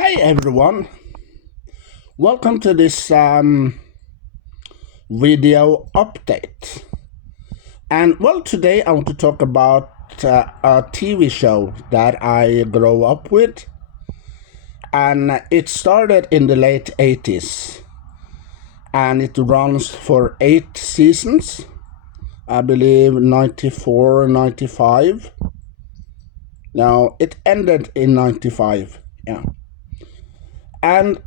Hey everyone, welcome to this video update. And today I want to talk about a TV show that I grew up with, and it started in the late 80s and it runs for 8 seasons, I believe 94, 95. Now it ended in 95, yeah. And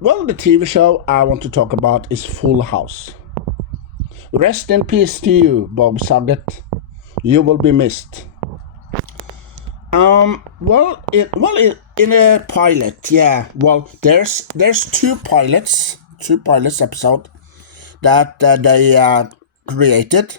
the TV show I want to talk about is Full House. Rest in peace to you, Bob Saget. You will be missed. In a pilot, yeah. There's two pilots episode that they created.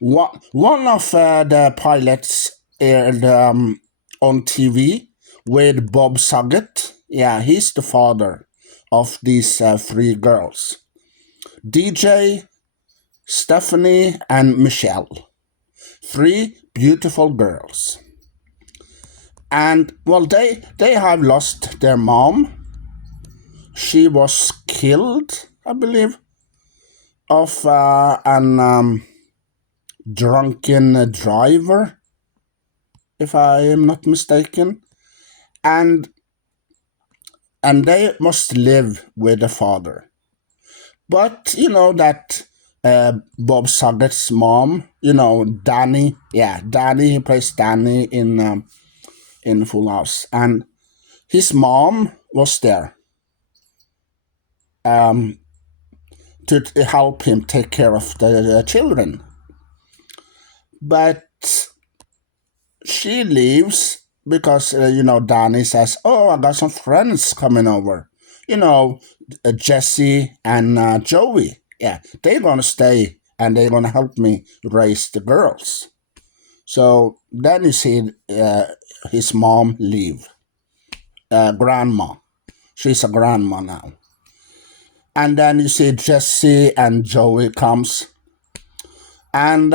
One of the pilots aired on TV with Bob Saget. Yeah, he's the father of these three girls, DJ, Stephanie, and Michelle. Three beautiful girls. And they have lost their mom. She was killed, I believe, of an drunken driver, if I am not mistaken. And they must live with the father. But you know that Bob Saget's mom, Danny. Yeah, Danny. He plays Danny in Full House, and his mom was there to help him take care of the children. But she leaves because Danny says, "Oh, I got some friends coming over. Jesse and Joey. Yeah, they're gonna stay and they're gonna help me raise the girls." So then you see his mom leave. Grandma. She's a grandma now. And then you see Jesse and Joey comes. And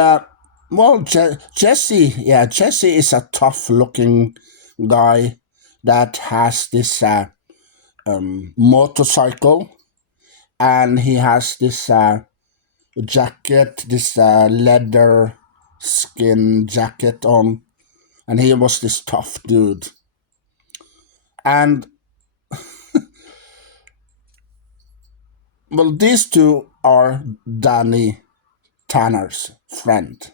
Jesse is a tough-looking guy that has this motorcycle, and he has this jacket, this leather skin jacket on, and he was this tough dude. And these two are Danny Tanner's friends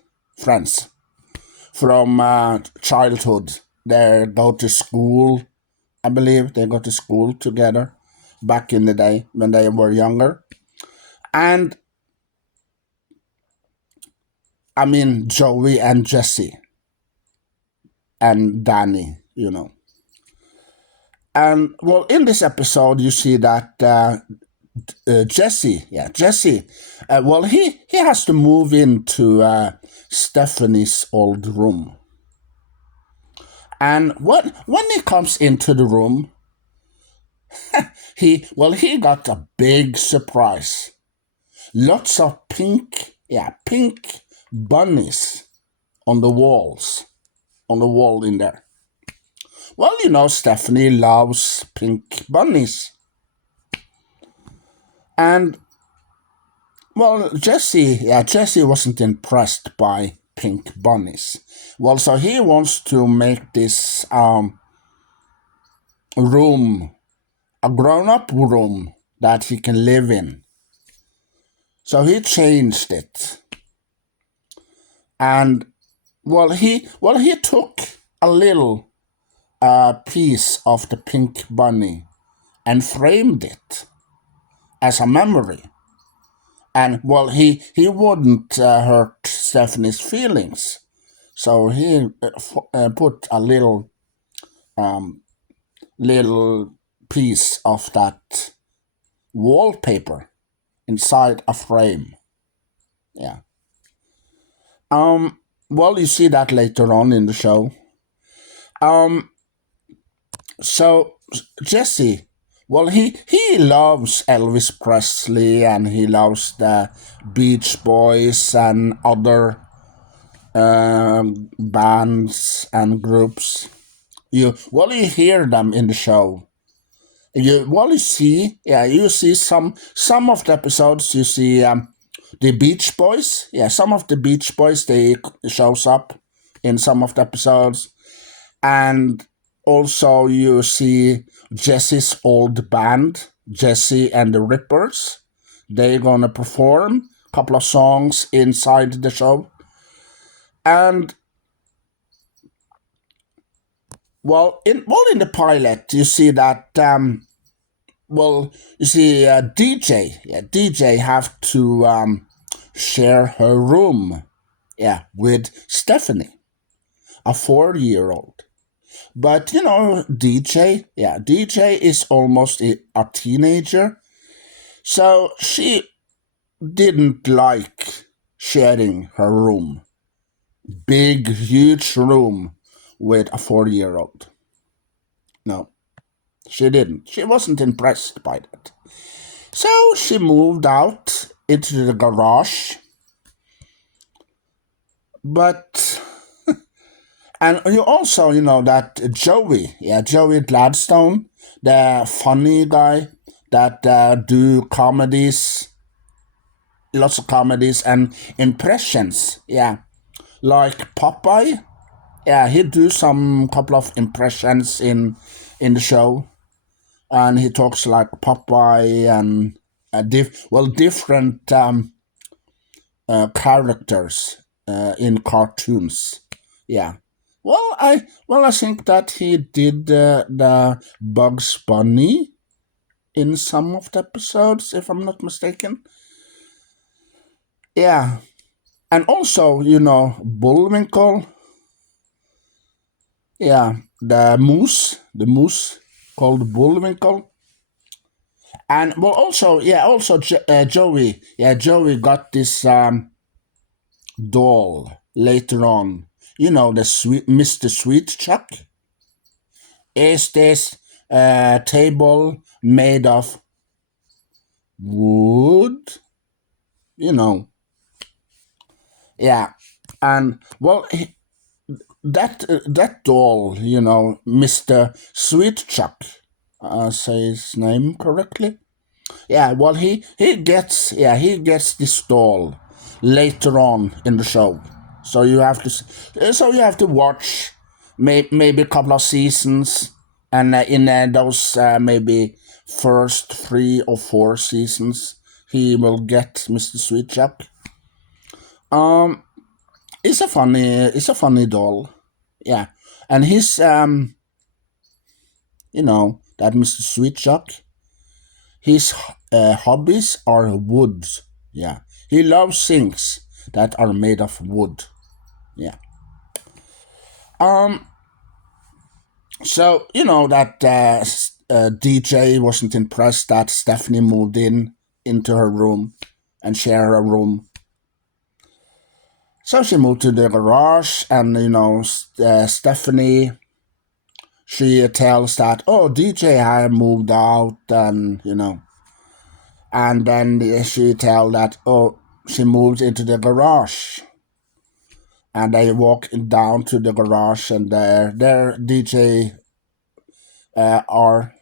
from childhood. They go to school, I believe they go to school together back in the day when they were younger. And I mean Joey and Jesse and Danny, And in this episode you see that Jesse, he has to move into Stephanie's old room. And when he comes into the room, he got a big surprise. Lots of pink bunnies on the wall in there. Stephanie loves pink bunnies. And Jesse wasn't impressed by pink bunnies. So he wants to make this room a grown-up room that he can live in. So he changed it. And he took a little piece of the pink bunny and framed it as a memory. And he wouldn't hurt Stephanie's feelings, so he put a little piece of that wallpaper inside a frame. Yeah. You see that later on in the show. So Jesse, he loves Elvis Presley, and he loves the Beach Boys and other bands and groups. You hear them in the show. You see, you see some of the episodes. You see the Beach Boys. Yeah, some of the Beach Boys they shows up in some of the episodes, and also you see Jesse's old band, Jesse and the Rippers. They're gonna perform a couple of songs inside the show, and in the pilot you see that you see DJ, DJ have to share her room, with Stephanie, a 4-year-old. But DJ is almost a teenager, so she didn't like sharing her room, big, huge room with a 4-year-old. No, she didn't. She wasn't impressed by that. So she moved out into the garage. But, and you also, that Joey Gladstone, the funny guy that do comedies, lots of comedies and impressions, like Popeye. Yeah, he do some couple of impressions in the show, and he talks like Popeye and different characters in cartoons. Yeah. I think that he did the Bugs Bunny in some of the episodes, if I'm not mistaken. Yeah, and also Bullwinkle. Yeah, the moose called Bullwinkle. And Joey. Yeah, Joey got this doll later on. The sweet Mr. Sweet Chuck. Is this table made of wood? Yeah, and that doll, Mr. Sweet Chuck, say his name correctly. Yeah, he gets this doll later on in the show. So you have to watch maybe a couple of seasons, and in those maybe first 3 or 4 seasons, he will get Mr. Sweet Chuck. It's a funny doll, yeah, and his that Mr. Sweet Chuck. His hobbies are wood. Yeah, he loves things that are made of wood. Yeah. So that DJ wasn't impressed that Stephanie moved into her room and share a room. So she moved to the garage, and Stephanie. She tells that, oh, DJ had moved out, and and then she tell that, oh, she moved into the garage. And they walk down to the garage, and there DJ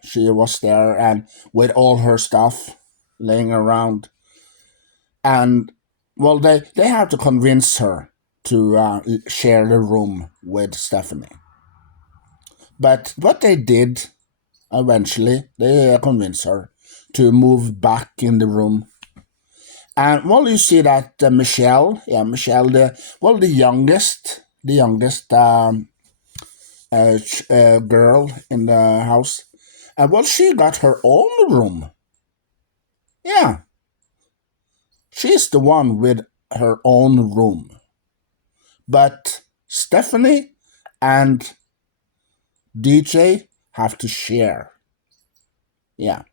she was there, and with all her stuff laying around. And they have to convince her to share the room with Stephanie. But what they did eventually, they convinced her to move back in the room. And you see that Michelle, the youngest girl in the house, she got her own room. Yeah, she's the one with her own room. But Stephanie and DJ have to share. Yeah.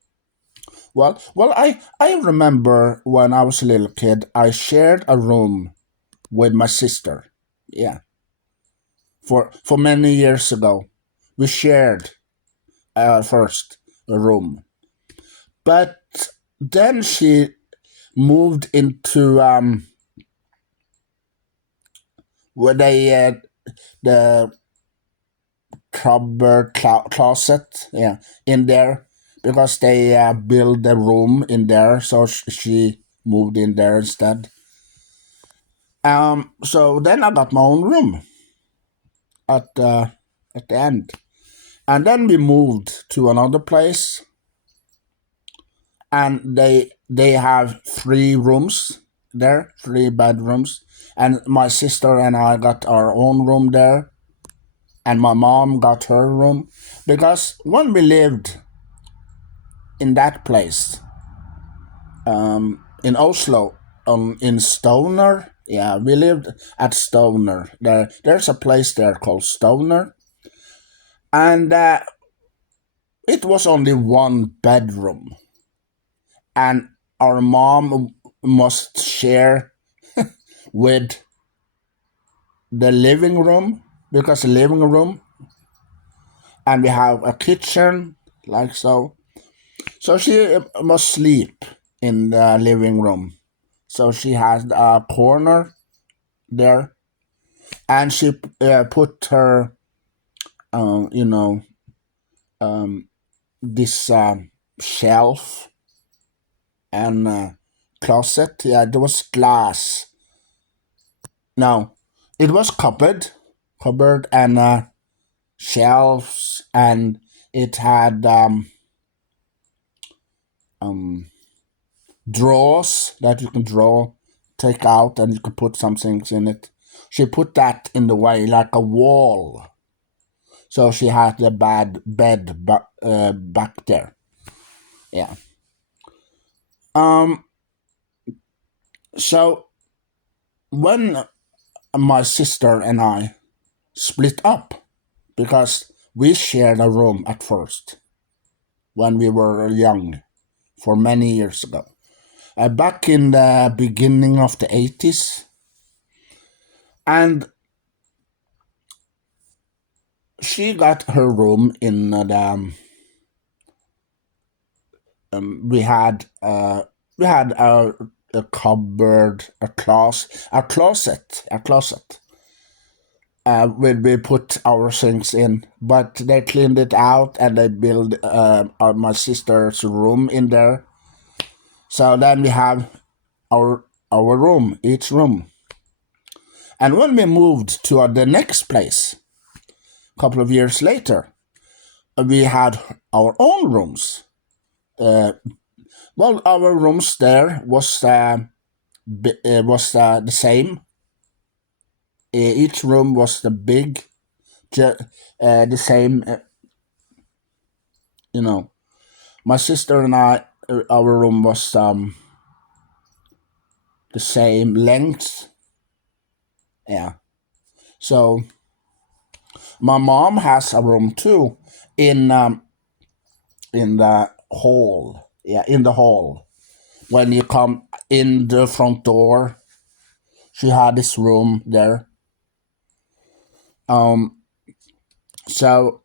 I remember when I was a little kid, I shared a room with my sister. Yeah. For many years ago, we shared first a room, but then she moved into where they the cupboard closet, yeah, in there, because they built a room in there, so she moved in there instead. So then I got my own room at the end, and then we moved to another place, and they have 3 rooms there, 3 bedrooms, and my sister and I got our own room there, and my mom got her room, because when we lived in that place, in Oslo, in Stoner, yeah, we lived at Stoner. There's a place there called Stoner, and it was only 1 bedroom, and our mom must share with the living room, because the living room, and we have a kitchen like so. So she must sleep in the living room. So she has a corner there, and she put her, you know, this shelf and closet. Yeah, there was glass. No, it was cupboard and shelves, and it had drawers that you can take out, and you can put some things in it. She put that in the way, like a wall. So she had the bed back there. Yeah. So when my sister and I split up, because we shared a room at first when we were young, for many years ago, back in the beginning of the 80s, and she got her room in the we had a cupboard, a closet where we put our things in, but they cleaned it out and they built my sister's room in there. So then we have our room, each room. And when we moved to the next place, a couple of years later, we had our own rooms. Well, our rooms there was the same. Each room was the same. My sister and I, our room was the same length. Yeah. So my mom has a room too in the hall. Yeah, in the hall. When you come in the front door, she had this room there. So,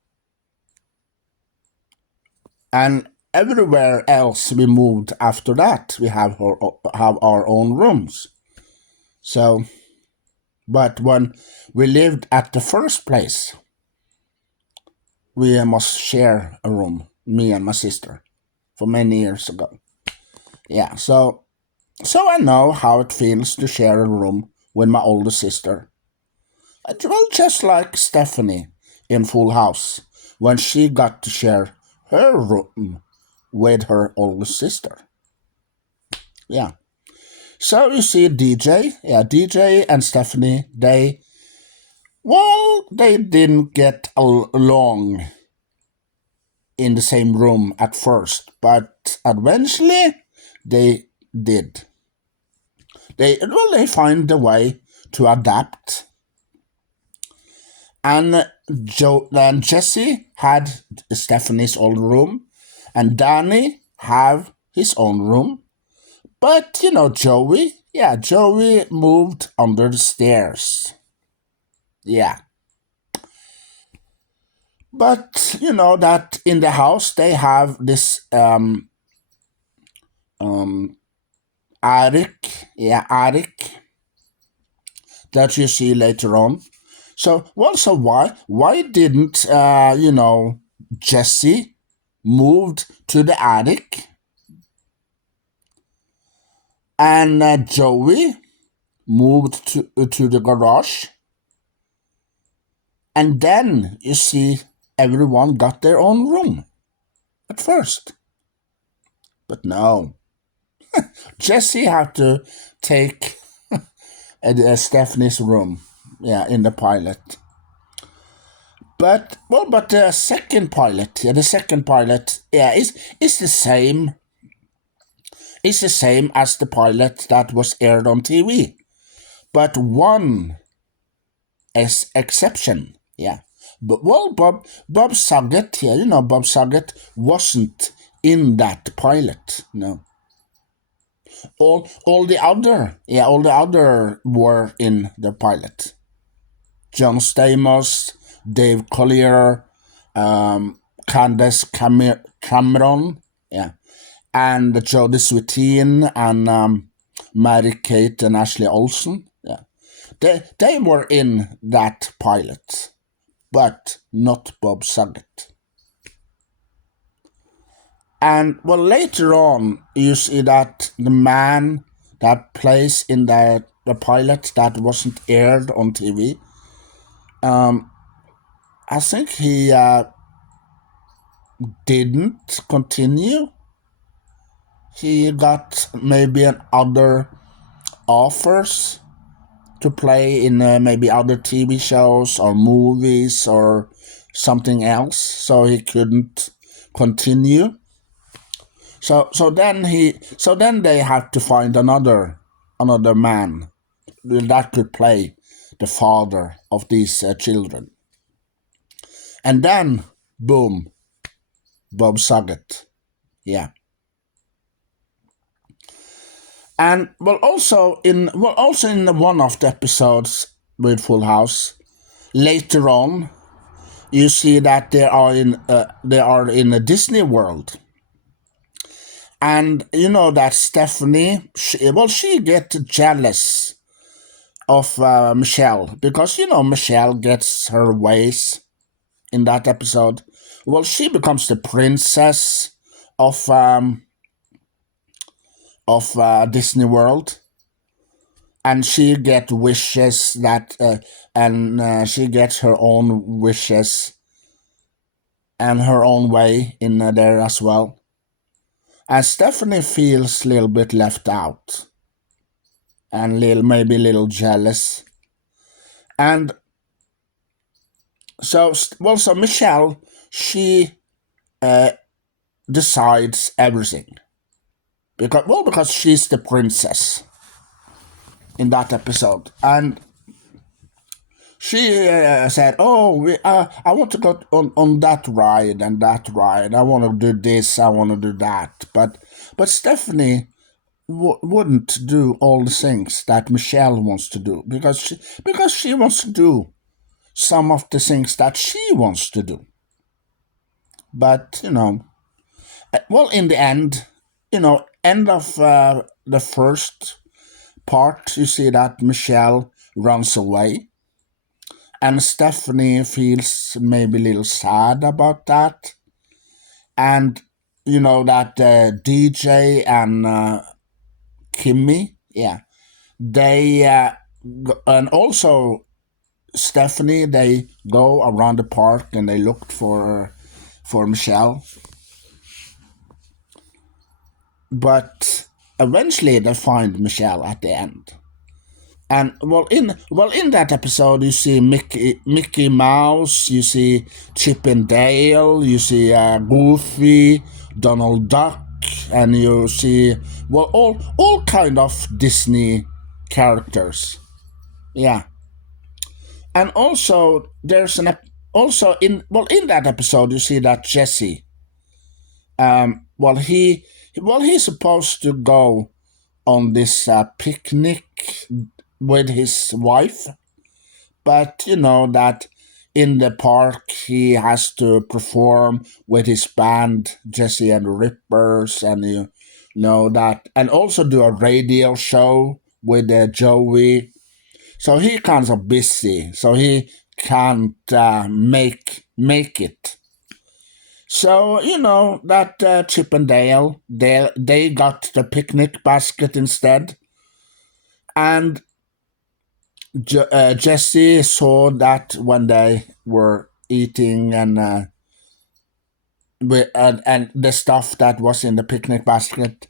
and everywhere else we moved after that, we have our own rooms. So, but when we lived at the first place, we must share a room, me and my sister, for many years ago. Yeah, so I know how it feels to share a room with my older sister. Well, just like Stephanie in Full House, when she got to share her room with her older sister. Yeah. So you see, DJ and Stephanie, they didn't get along in the same room at first, but eventually they did. They find a way to adapt. And Jesse had Stephanie's old room, and Danny have his own room. But Joey moved under the stairs. Yeah. But that in the house they have this attic, attic that you see later on. So why didn't Jesse moved to the attic and Joey moved to the garage, and then you see everyone got their own room at first. But no, Jesse had to take Stephanie's room, yeah, in the pilot. But the second pilot, yeah, is the same. It's the same as the pilot that was aired on TV, but one exception, yeah. But Bob Saget, yeah, Bob Saget wasn't in that pilot. No, all the other were in the pilot. John Stamos, Dave Collier, Candace Cameron, yeah, and Jodie Sweetin and Mary Kate and Ashley Olsen, yeah. They were in that pilot, but not Bob Saget. And well, later on, you see that the man that plays in the pilot that wasn't aired on TV, I think he didn't continue. He got maybe other offers to play in maybe other TV shows or movies or something else, so he couldn't continue. So then they had to find another man that could play the father of these children. And then, boom, Bob Saget, yeah. And also in one of the episodes with Full House, later on, you see that they are in a Disney World, and you know that Stephanie, she gets jealous of Michelle, because Michelle gets her ways in that episode. Well, she becomes the princess of Disney World, and she gets wishes that, and she gets her own wishes and her own way in there as well. And Stephanie feels a little bit left out and maybe a little jealous. And so Michelle, she decides everything. Because she's the princess in that episode. And she said, I want to go on that ride and that ride. I want to do this, I want to do that. But Stephanie wouldn't do all the things that Michelle wants to do, because she wants to do some of the things that she wants to do. But, in the end, end of the first part, you see that Michelle runs away, and Stephanie feels maybe a little sad about that. And that DJ and Kimmy, yeah, they and also Stephanie, they go around the park and they look for Michelle. But eventually they find Michelle at the end. And in that episode, you see Mickey Mouse, you see Chip and Dale, you see Goofy, Donald Duck, and you see all kind of Disney characters, yeah. And also there's in that episode, you see that Jesse, he's supposed to go on this picnic with his wife, but that in the park he has to perform with his band, Jesse and the Rippers, and that, and also do a radio show with Joey. So he kind of busy, so he can't make it. So that Chip and Dale, they got the picnic basket instead, and Jesse saw that when they were eating and the stuff that was in the picnic basket.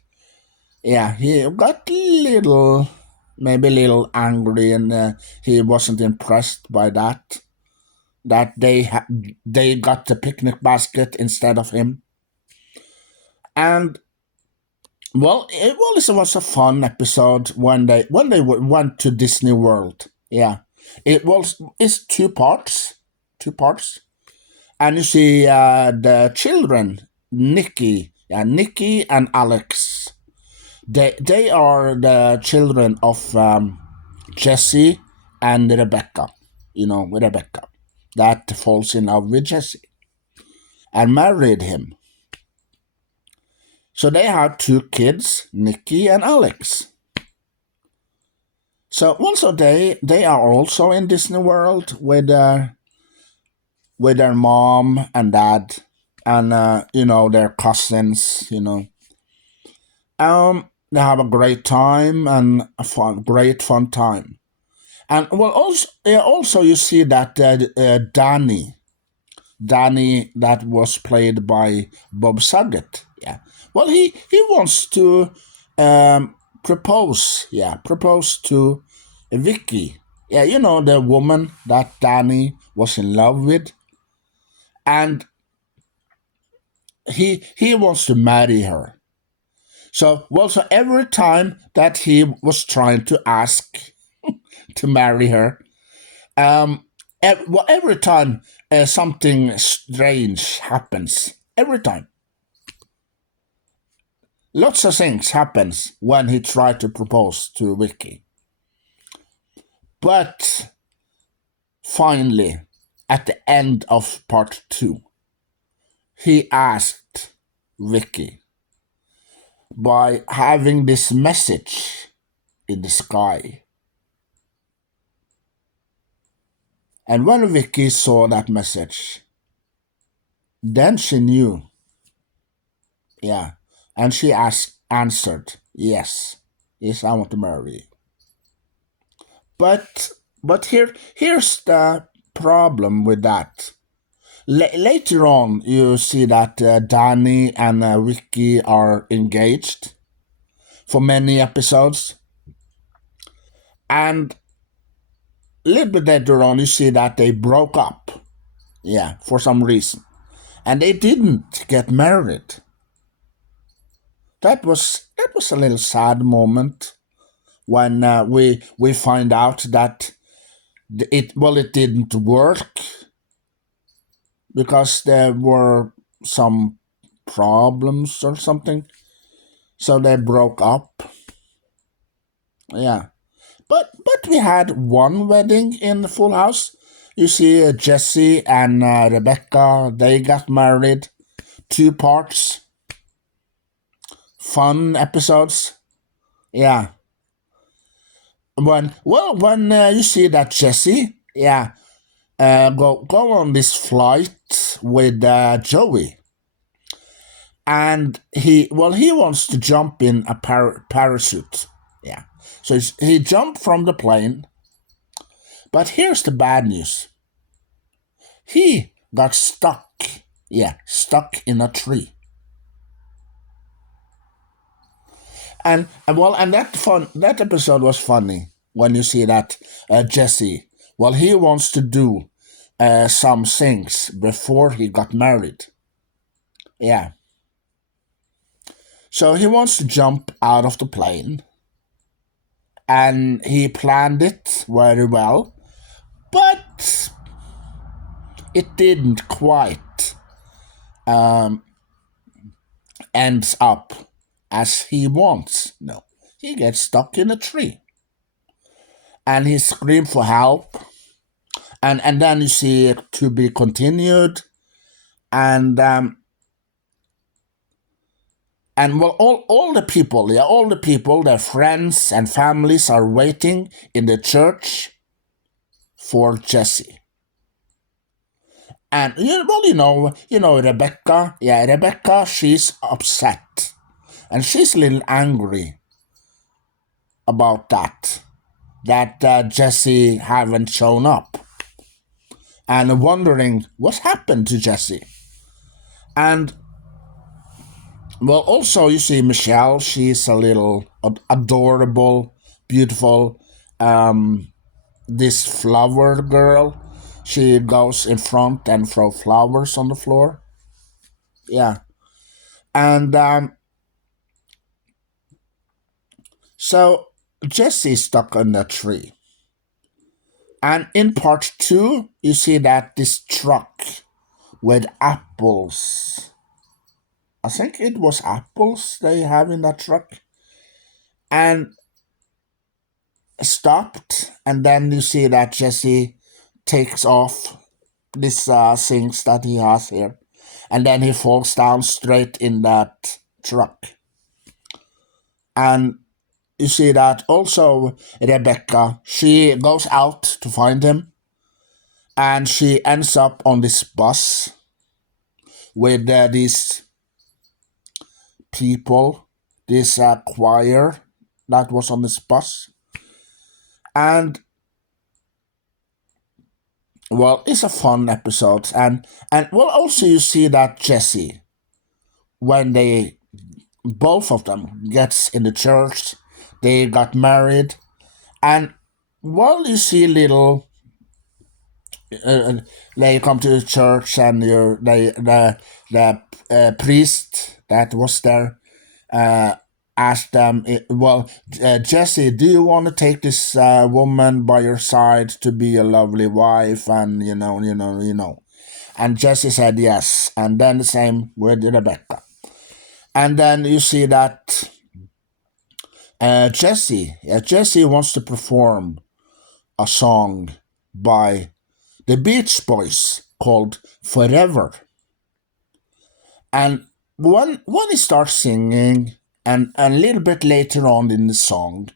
Yeah, he got maybe a little angry, and he wasn't impressed by that. That they got the picnic basket instead of him, and it was a fun episode when they went to Disney World. Yeah, it's two parts, and you see the children, Nikki and Alex. They are the children of Jesse and Rebecca. Rebecca, that falls in love with Jesse and married him. So they have two kids, Nikki and Alex. So also they are also in Disney World with their mom and dad and their cousins. They have a great time and great fun time. And also you see that Danny, that was played by Bob Saget. Yeah. Well, he wants to propose. Yeah, propose to Vicky. Yeah, the woman that Danny was in love with, and he wants to marry her. So every time that he was trying to ask to marry her, every time something strange happens. Every time. Lots of things happens when he tried to propose to Vicky. But finally, at the end of part 2, he asked Vicky by having this message in the sky. And when Vicky saw that message, then she knew. Yeah. And she answered, yes, I want to marry you. But here's the problem with that. Later on, you see that Danny and Vicky are engaged for many episodes. And a little bit later on, you see that they broke up. Yeah, for some reason. And they didn't get married. That was a little sad moment when we find out that it didn't work because there were some problems or something, so they broke up. Yeah, but we had one wedding in the Full House. You see, Jesse and Rebecca, they got married. 2 parts, fun episodes. Yeah. When you see that Jesse, yeah, go on this flight with Joey, and he wants to jump in a parachute. Yeah, so he jumped from the plane, but here's the bad news. He got stuck. Yeah, stuck in a tree. And that episode was funny when you see that Jesse, he wants to do some things before he got married. Yeah. So he wants to jump out of the plane, and he planned it very well, but it didn't quite ends up as he wants. No, he gets stuck in a tree, and he screamed for help, and then you see it to be continued, and all the people, their friends and families are waiting in the church for Jesse. And well, Rebecca. Yeah, Rebecca. She's upset, and she's a little angry about that Jesse haven't shown up, and wondering what happened to Jesse. And well, also you see Michelle. She's a little adorable, beautiful. This flower girl. She goes in front and throw flowers on the floor. Yeah, and so Jesse's stuck on a tree. And in part two, you see that this truck with apples. I think it was apples they have in that truck. And stopped. And then you see that Jesse takes off these things that he has here. And then he falls down straight in that truck. And you see that also Rebecca, she goes out to find him. And she ends up on this bus with these people, this choir that was on this bus. And well, it's a fun episode. And well, also you see that Jesse, when they both of them gets in the church, they got married, and well, you see little they come to the church, and the priest that was there asked them, Jesse, do you want to take this woman by your side to be a lovely wife? And and Jesse said yes. And then the same with Rebecca. And then you see that Jesse wants to perform a song by the Beach Boys called Forever. And when he starts singing, and a little bit later on in the song,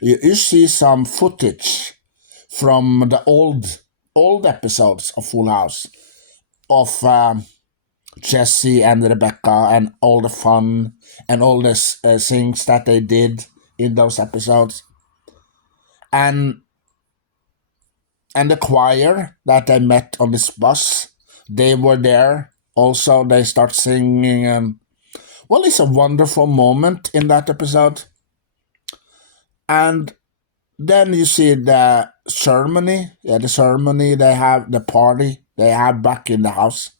you see some footage from the old episodes of Full House of Jesse and Rebecca, and all the fun and all the things that they did in those episodes, and the choir that I met on this bus, they were there also. They start singing, and well, it's a wonderful moment in that episode. And then you see the ceremony, they have, the party they have back in the house.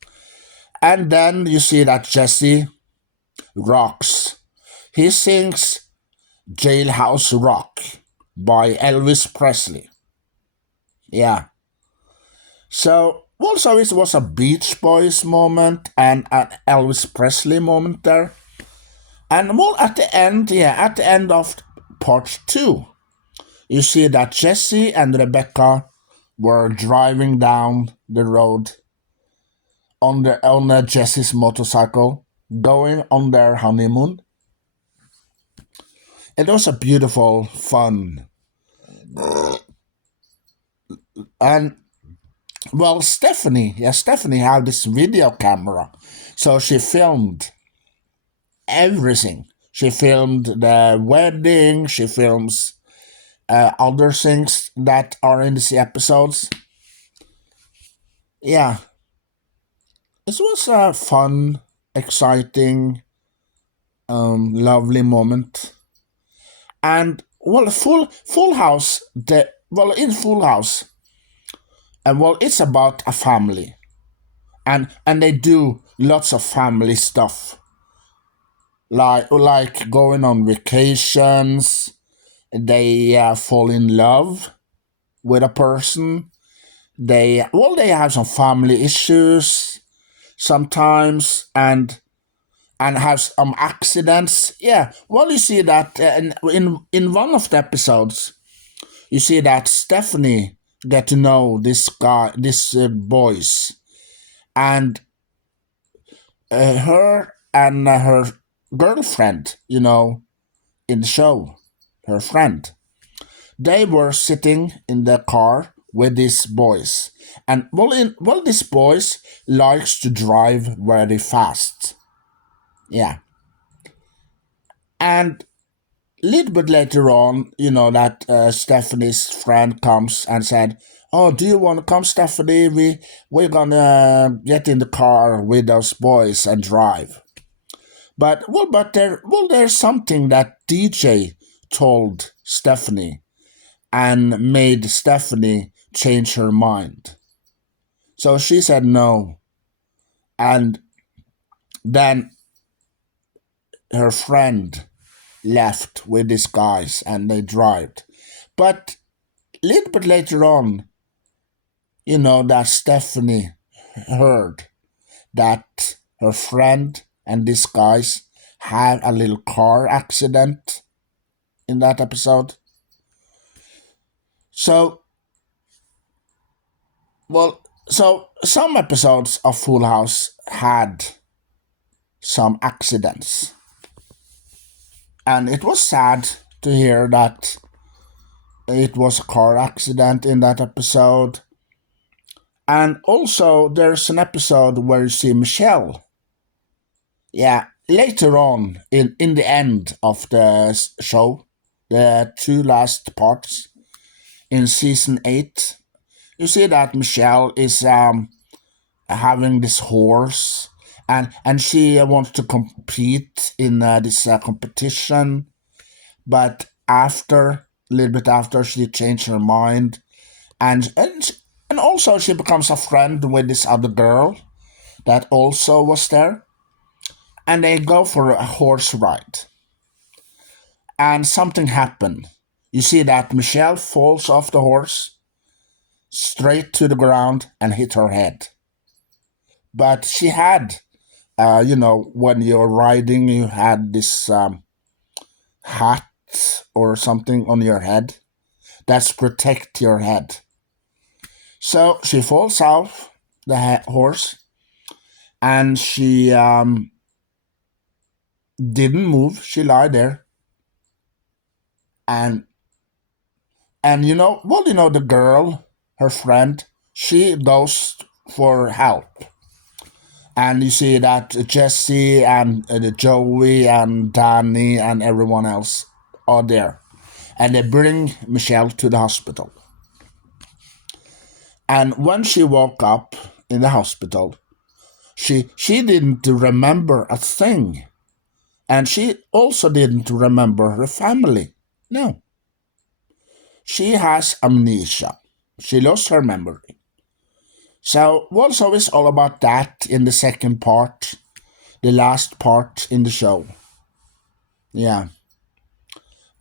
And then you see that Jesse rocks. He sings Jailhouse Rock by Elvis Presley. Yeah. So also it was a Beach Boys moment and an Elvis Presley moment there. And well, at the end of part two, you see that Jesse and Rebecca were driving down the road on Jesse's motorcycle, going on their honeymoon. It was a beautiful, fun. And well, Stephanie had this video camera, so she filmed everything. She filmed the wedding. She films other things that are in the episodes. Yeah, it was a fun, exciting, lovely moment. And well, Full House. In Full House, and well, it's about a family, and they do lots of family stuff, like going on vacations. They fall in love with a person. They have some family issues sometimes, and have some accidents. Yeah, well, you see that in one of the episodes, you see that Stephanie get to know this boys, and her and her girlfriend, in the show, her friend, they were sitting in the car with these boys. And well, these boys likes to drive very fast. Yeah. And a little bit later on, that Stephanie's friend comes and said, "Oh, do you want to come, Stephanie? We're gonna get in the car with those boys and drive." There's something that DJ told Stephanie and made Stephanie change her mind. So she said no, and then her friend left with these guys and they drove. But a little bit later on, that Stephanie heard that her friend and these guys had a little car accident in that episode. So, some episodes of Full House had some accidents. And it was sad to hear that it was a car accident in that episode. And also, there's an episode where you see Michelle. Yeah, later on, in the end of the show, the two last parts, in season 8, you see that Michelle is having this horse, and she wants to compete in this competition, but a little bit after, she changed her mind, and also she becomes a friend with this other girl that also was there, and they go for a horse ride, and something happened. You see that Michelle falls off the horse straight to the ground and hit her head. But she had, when you're riding, you had this hat or something on your head that's protect your head. So she falls off the horse, and she didn't move. She lied there, and the girl, her friend, she goes for help. And you see that Jesse and Joey and Danny and everyone else are there. And they bring Michelle to the hospital. And when she woke up in the hospital, she didn't remember a thing. And she also didn't remember her family. No. She has amnesia. She lost her memory. So also it's all about that in the second part, the last part in the show. Yeah.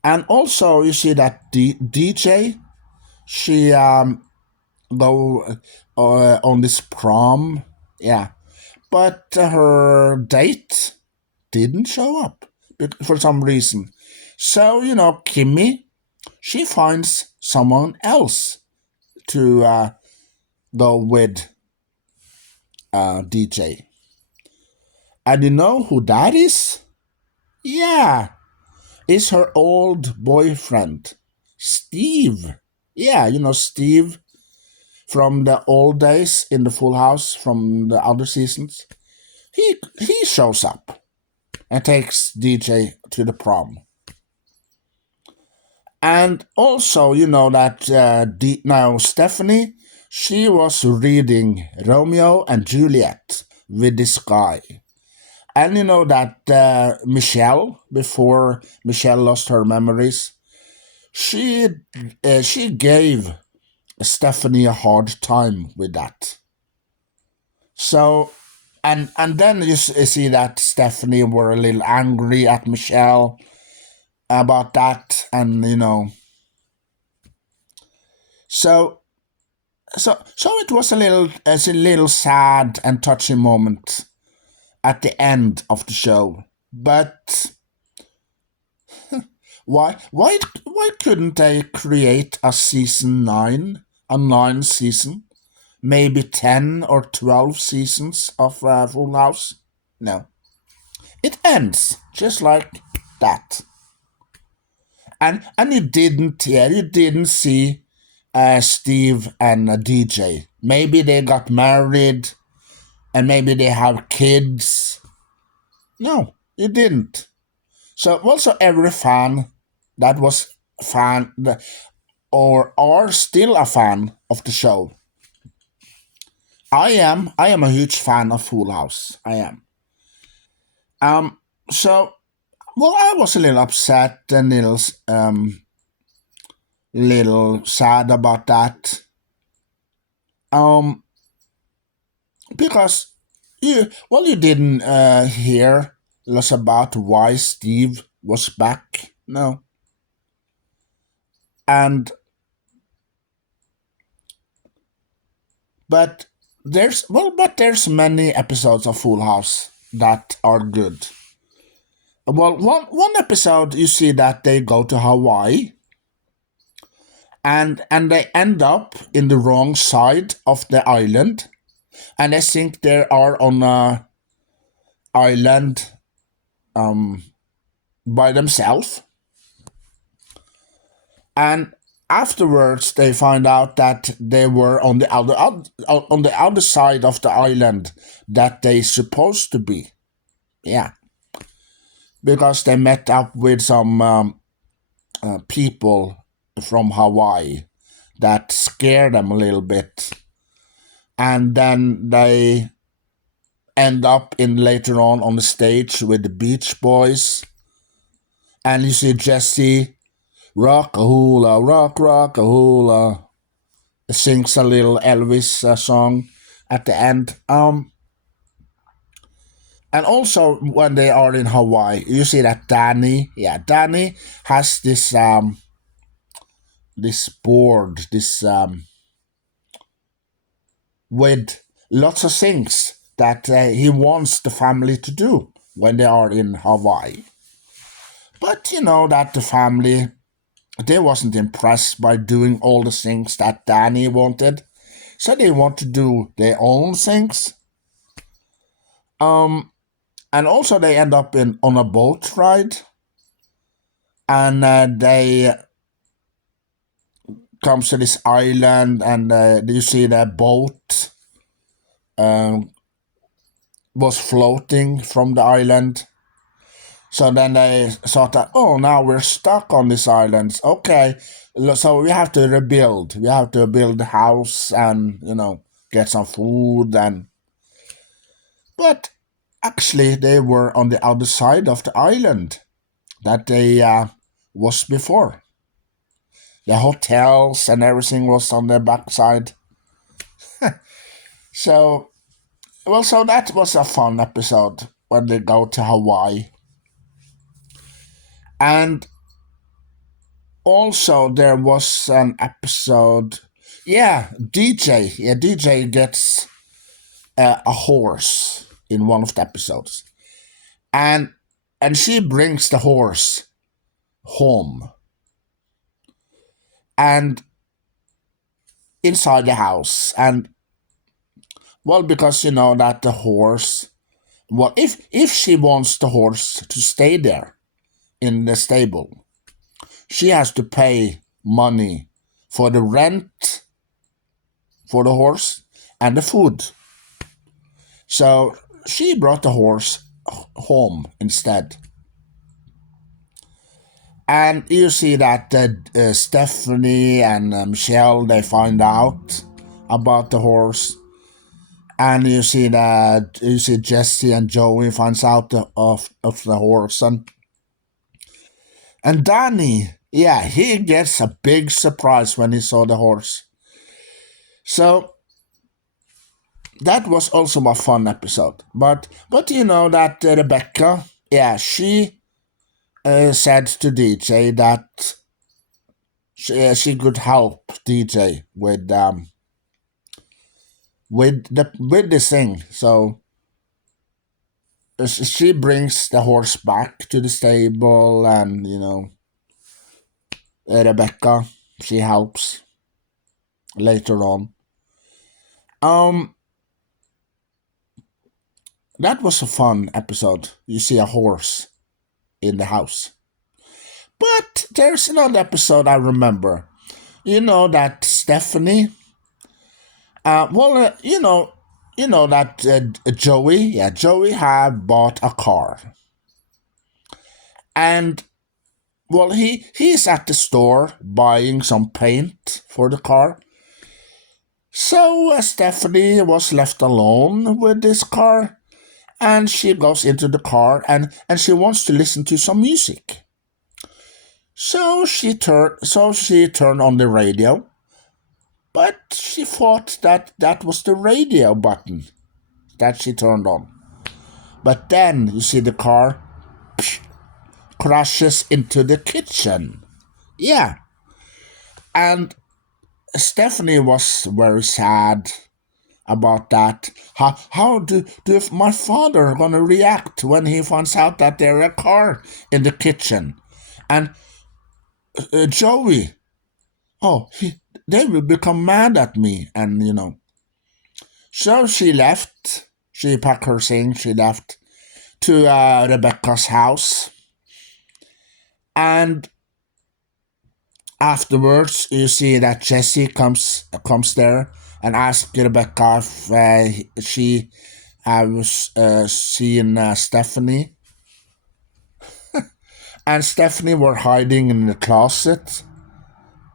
And also you see that DJ, she go on this prom. Yeah. But her date didn't show up for some reason. So, Kimmy, she finds someone else to go with DJ. And you know who that is? Yeah, it's her old boyfriend, Steve. Yeah, Steve from the old days in the Full House from the other seasons. He shows up and takes DJ to the prom. And also, that now Stephanie, she was reading Romeo and Juliet with this guy. And you know that Michelle, before Michelle lost her memories, she gave Stephanie a hard time with that. So, and then you see that Stephanie were a little angry at Michelle about that, and so it was a little sad and touching moment at the end of the show. But why couldn't they create a season 9, a 9 season, maybe 10 or 12 seasons of Full House? No, it ends just like that. And you didn't see Steve and DJ. Maybe they got married and maybe they have kids. No, it didn't. So also every fan that was fan or are still a fan of the show. I am a huge fan of Full House. I am. Um so well I was a little upset and little sad about that. Um because you didn't hear less about why Steve was back. No. And but there's many episodes of Full House that are good. Well, one episode you see that they go to Hawaii and they end up in the wrong side of the island, and I think they are on a island um by themselves, and afterwards they find out that they were on the other side of the island that they supposed to be. Yeah, because they met up with some people from Hawaii that scared them a little bit, and then they end up in later on the stage with the Beach Boys, and you see Jesse rock a hula, rock a hula, sings a little Elvis song at the end. And also when they are in Hawaii, you see that Danny has this board, this with lots of things that he wants the family to do when they are in Hawaii. But you know that the family, they wasn't impressed by doing all the things that Danny wanted, so they want to do their own things. And also they end up on a boat ride, and they comes to this island, and you see the boat um, was floating from the island. So then they thought that, oh, now we're stuck on this island. Okay, so we have to rebuild. We have to build a house and, get some food. But actually, they were on the other side of the island that they was before. The hotels and everything was on their backside. So that was a fun episode when they go to Hawaii. And also there was an episode, DJ gets a horse in one of the episodes, and she brings the horse home, and inside the house, and because you know that the horse, if she wants the horse to stay there in the stable, she has to pay money for the rent for the horse and the food. So she brought the horse home instead. And you see that Stephanie and Michelle, they find out about the horse. And you see Jesse and Joey finds out of the horse. And Danny, he gets a big surprise when he saw the horse. So that was also a fun episode. But you know that Rebecca, she said to DJ that she could help DJ with the thing. So she brings the horse back to the stable, and Rebecca, she helps later on. That was a fun episode. You see a horse in the house. But there's another episode I remember. you know that Stephanie. You know that Joey. Yeah, Joey had bought a car, and well, he's at the store buying some paint for the car. So Stephanie was left alone with this car, and she goes into the car and she wants to listen to some music. So she turned on the radio, but she thought that that was the radio button that she turned on. But then you see the car crashes into the kitchen. Yeah, and Stephanie was very sad about that. How do my father gonna react when he finds out that there's a car in the kitchen? And Joey, they will become mad at me, and So she left. She packed her things. She left to Rebecca's house, and afterwards, you see that Jesse comes there and asks Rebecca if she was seeing Stephanie, and Stephanie were hiding in the closet,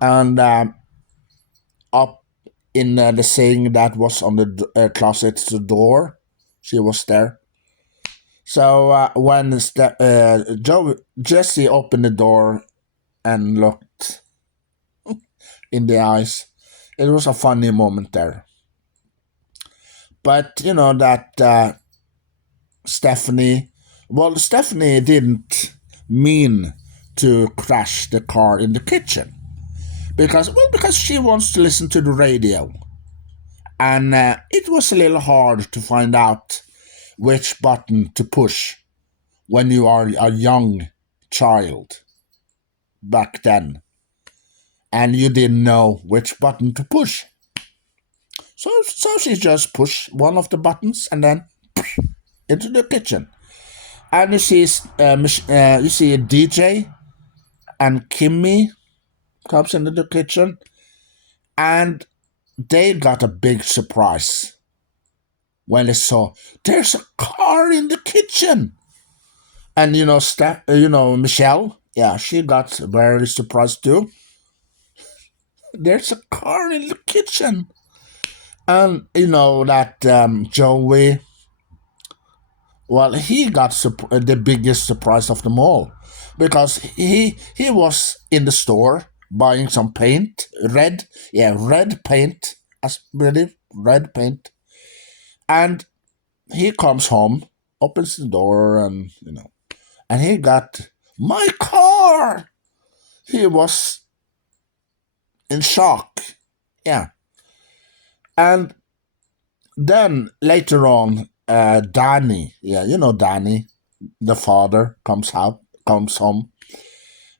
and up in the thing that was on the closet's door, she was there. So when Jesse opened the door and looked in the eyes, it was a funny moment there. But you know that Stephanie didn't mean to crash the car in the kitchen because she wants to listen to the radio, and it was a little hard to find out which button to push when you are a young child back then, and you didn't know which button to push. So she just pushed one of the buttons and then into the kitchen. And you see DJ and Kimmy comes into the kitchen, and they got a big surprise when they saw there's a car in the kitchen. And Michelle, yeah, she got very surprised too. There's a car in the kitchen. And you know that Joey, well, he got the biggest surprise of them all, because he was in the store buying some paint, red paint, I believe, red paint, and he comes home, opens the door, and and he got my car. He was in shock, yeah. And then later on, Danny, yeah, Danny, the father, comes home,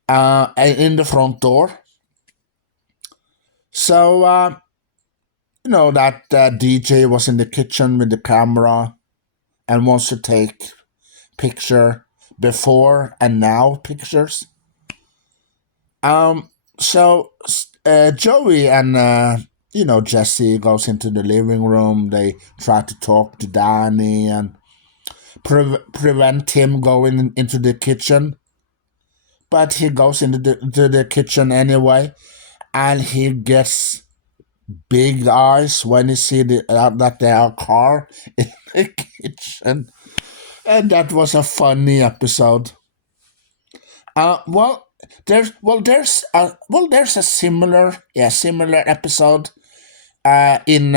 in the front door. So, that DJ was in the kitchen with the camera and wants to take picture before and now pictures. So Joey and Jesse goes into the living room. They try to talk to Danny and prevent him going into the kitchen. But he goes into the kitchen anyway, and he gets big eyes when he see that there are car in the kitchen. And that was a funny episode. There's a similar episode in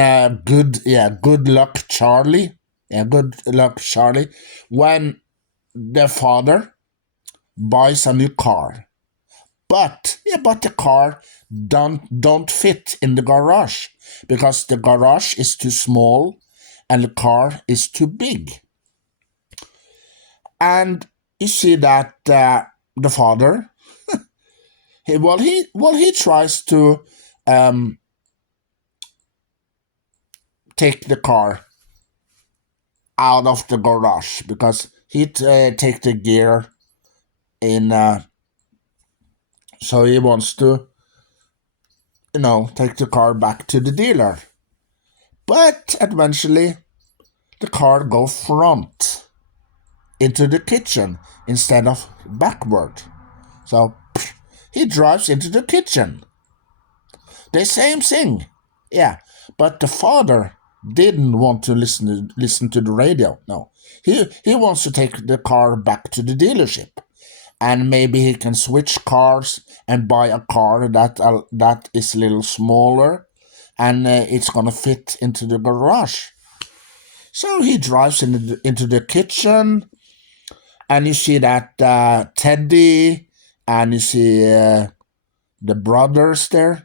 Good Luck Charlie. Yeah, Good Luck Charlie, when the father buys a new car, but the car don't fit in the garage because the garage is too small and the car is too big. And you see that the father, he tries to take the car out of the garage because he take the gear in. So he wants to take the car back to the dealer. But eventually, the car goes front into the kitchen instead of backward. So he drives into the kitchen. The same thing. Yeah, but the father didn't want to listen to the radio. No, he wants to take the car back to the dealership, and maybe he can switch cars and buy a car that is a little smaller, and it's gonna fit into the garage. So he drives into the kitchen, and you see that Teddy, and you see the brothers there.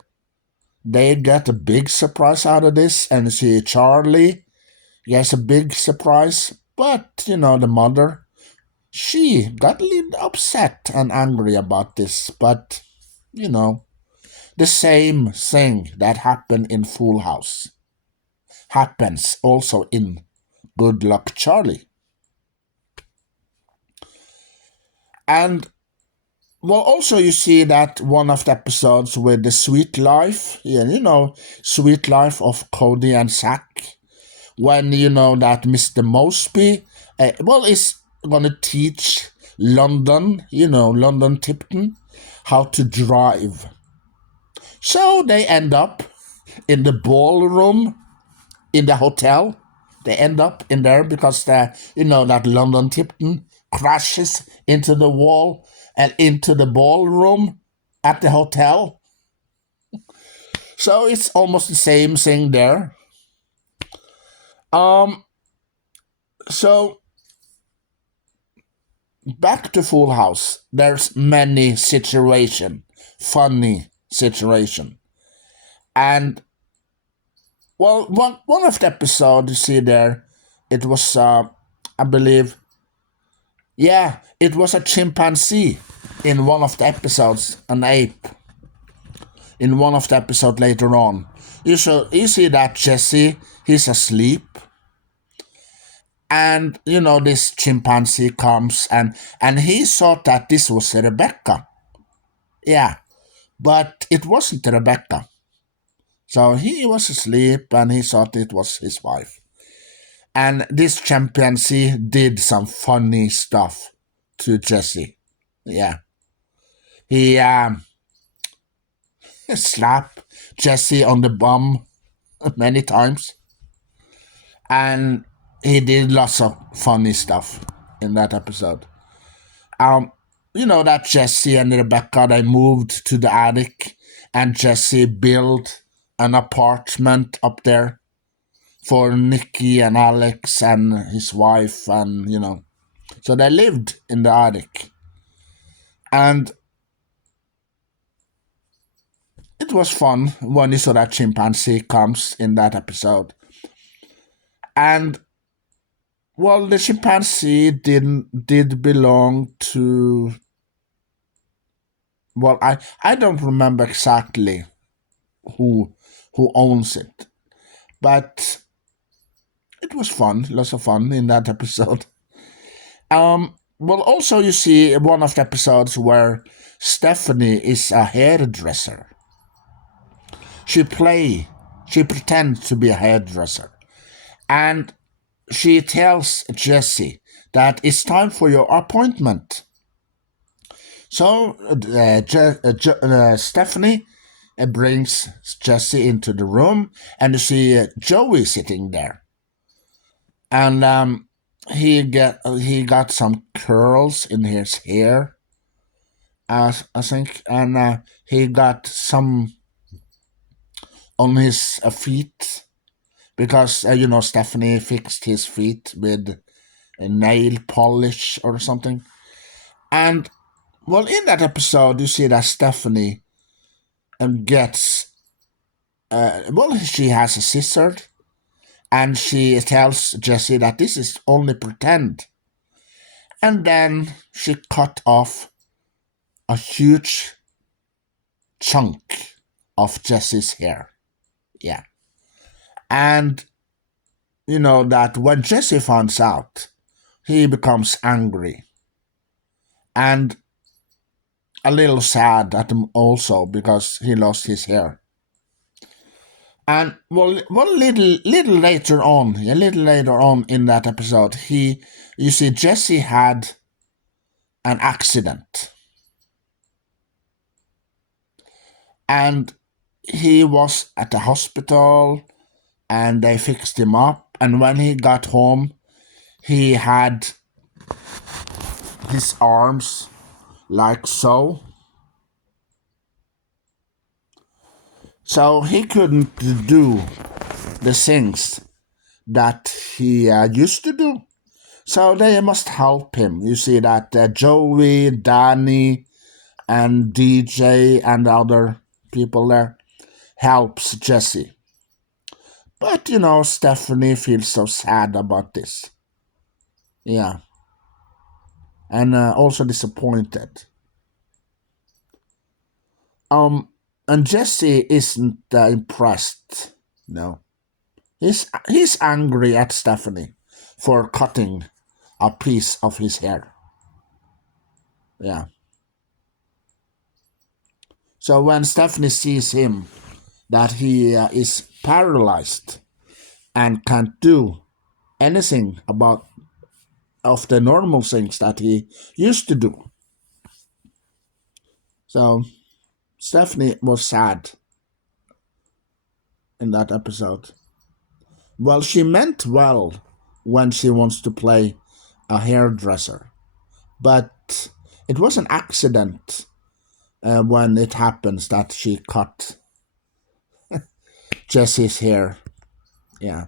They get a big surprise out of this, and you see Charlie gets a big surprise. But, the mother, she got a little upset and angry about this. But, the same thing that happened in Full House happens also in Good Luck Charlie. And well, also you see that one of the episodes with the sweet life, sweet life of Cody and Zach, when that Mr. Mosby, is gonna teach London, London Tipton, how to drive. So they end up in the ballroom in the hotel. They end up in there because that London Tipton crashes into the wall and into the ballroom at the hotel. So it's almost the same thing there. So back to Full House. There's many funny situation. And well, one of the episodes you see there, it was I believe, it was a chimpanzee in one of the episodes, an ape. In one of the episodes later on, you see that Jesse, he's asleep, and this chimpanzee comes and he thought that this was Rebecca. Yeah, but it wasn't Rebecca. So he was asleep and he thought it was his wife. And this chimpanzee did some funny stuff to Jesse. Yeah. He slapped Jesse on the bum many times. And he did lots of funny stuff in that episode. That Jesse and Rebecca, they moved to the attic, and Jesse built an apartment up there for Nicky and Alex and his wife, and so they lived in the attic. And it was fun when you saw that chimpanzee comes in that episode. And well, the chimpanzee did belong to, well, I don't remember exactly who owns it, but it was fun, lots of fun in that episode. Well, also you see one of the episodes where Stephanie is a hairdresser. She pretends to be a hairdresser, and she tells Jesse that it's time for your appointment. So Stephanie brings Jesse into the room, and you see Joey sitting there. And he got some curls in his hair, I think, and he got some on his feet, because Stephanie fixed his feet with a nail polish or something. And well, in that episode you see that Stephanie gets she has a scissor, and she tells Jesse that this is only pretend. And then she cut off a huge chunk of Jesse's hair. Yeah. And that when Jesse finds out, he becomes angry and a little sad at him also, because he lost his hair. And one little later on, a little later on in that episode, you see Jesse had an accident, and he was at the hospital, and they fixed him up. And when he got home, he had his arms like so. So he couldn't do the things that he used to do. So they must help him. You see that Joey, Danny, and DJ and other people there helps Jesse. But Stephanie feels so sad about this. Yeah. And also disappointed. And Jesse isn't impressed. No. He's angry at Stephanie for cutting a piece of his hair. Yeah. So when Stephanie sees him that he is paralyzed and can't do anything about of the normal things that he used to do. So Stephanie was sad in that episode. Well, she meant well when she wants to play a hairdresser, but it was an accident when it happens that she cut Jesse's hair. Yeah.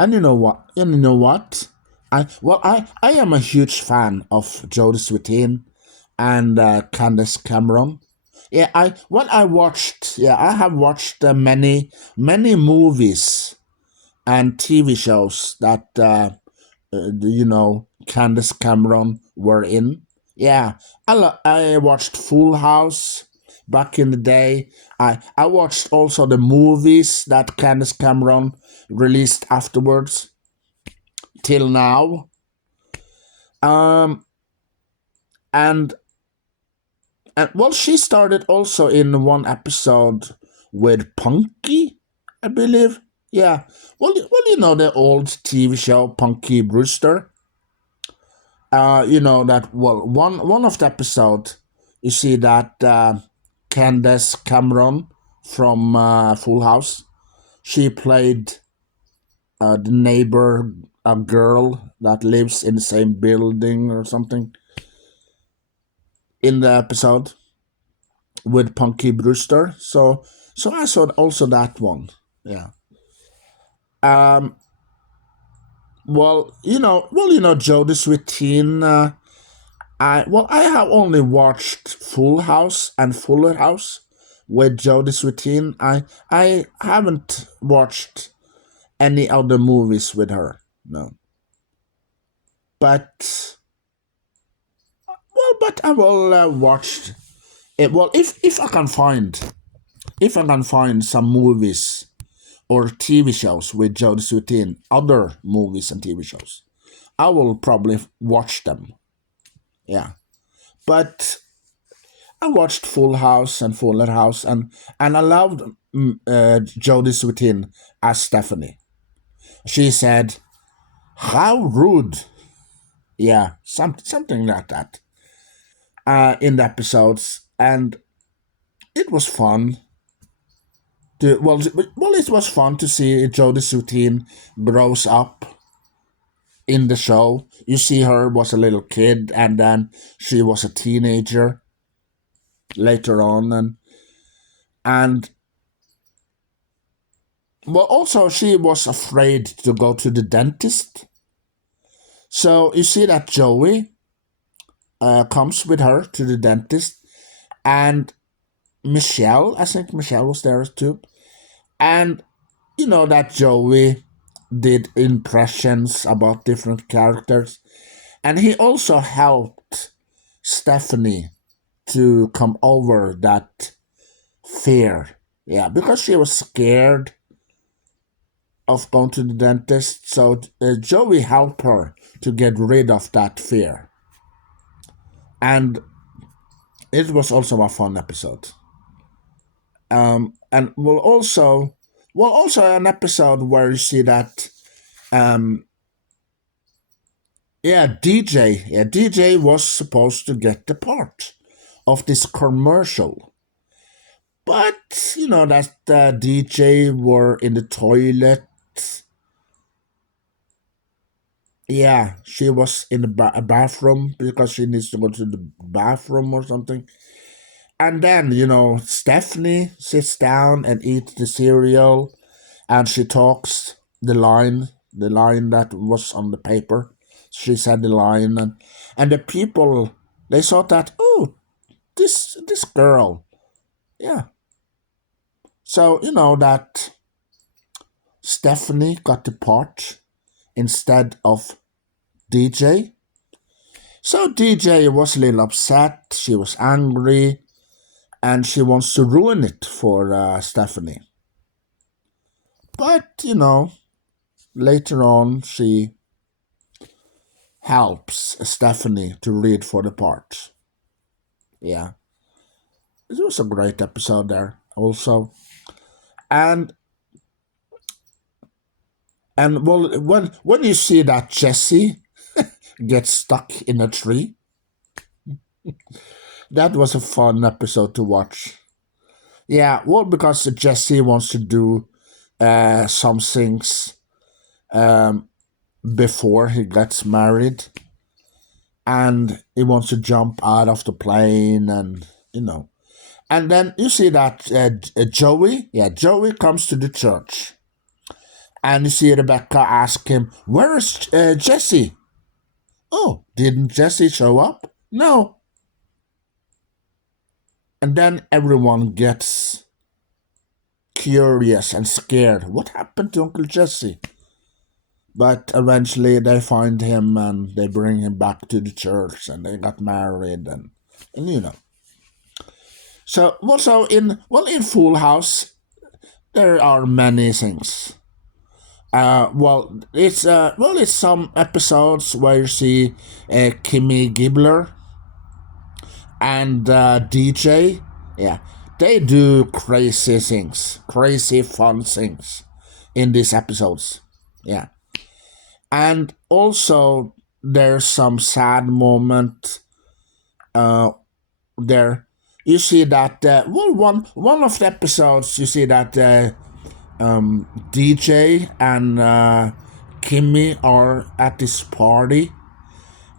And you know what? I am a huge fan of Jodie Sweetin and Candace Cameron. Yeah, I have watched many movies and TV shows that Candace Cameron were in. Yeah, I watched Full House back in the day. I watched also the movies that Candace Cameron released afterwards till now. And well, she started also in one episode with Punky, I believe. Yeah. Well, the old TV show Punky Brewster. That one of the episode, you see that Candace Cameron from Full House, she played the neighbor, a girl that lives in the same building or something in the episode with Punky Brewster. So I saw also that one. Yeah. Jodie Sweetin. I have only watched Full House and Fuller House with Jodie Sweetin. I haven't watched any other movies with her. No. But I will watch it. Well, if I can find some movies or TV shows with Jodie Sweetin, other movies and TV shows, I will probably watch them. Yeah. But I watched Full House and Fuller House, and I loved Jodie Sweetin as Stephanie. She said, "How rude." Yeah, something like that in the episodes, and it was fun. It was fun to see Jodie Sweetin grows up in the show. You see her was a little kid, and then she was a teenager later on, and also she was afraid to go to the dentist. So you see that Joey comes with her to the dentist, and I think Michelle was there too, and that Joey did impressions about different characters, and he also helped Stephanie to come over that fear. Yeah, because she was scared of going to the dentist, so Joey helped her to get rid of that fear. And it was also a fun episode. And also an episode where you see that um, DJ was supposed to get the part of this commercial, but that DJ were in the toilet. Yeah, she was in the bathroom because she needs to go to the bathroom or something. And then, Stephanie sits down and eats the cereal, and she talks the line that was on the paper. She said the line, and the people, they thought that, oh, this girl, yeah. So, that Stephanie got the part instead of DJ. So DJ was a little upset, she was angry, and she wants to ruin it for Stephanie. But, later on she helps Stephanie to read for the part. Yeah. It was a great episode there also. And well, when you see that Jesse gets stuck in a tree, that was a fun episode to watch. Yeah, well, because Jesse wants to do some things before he gets married, and he wants to jump out of the plane, and and then you see that Joey comes to the church, and you see Rebecca ask him, "Where is Jesse?" Oh, didn't Jesse show up? No. And then everyone gets curious and scared. What happened to Uncle Jesse? But eventually they find him and they bring him back to the church, and they got married, and So also in Full House there are many things. It's some episodes where you see Kimmy Gibbler and DJ. Yeah, they do crazy things, crazy fun things in these episodes. Yeah, and also there's some sad moment there. You see that one of the episodes you see that DJ and Kimmy are at this party,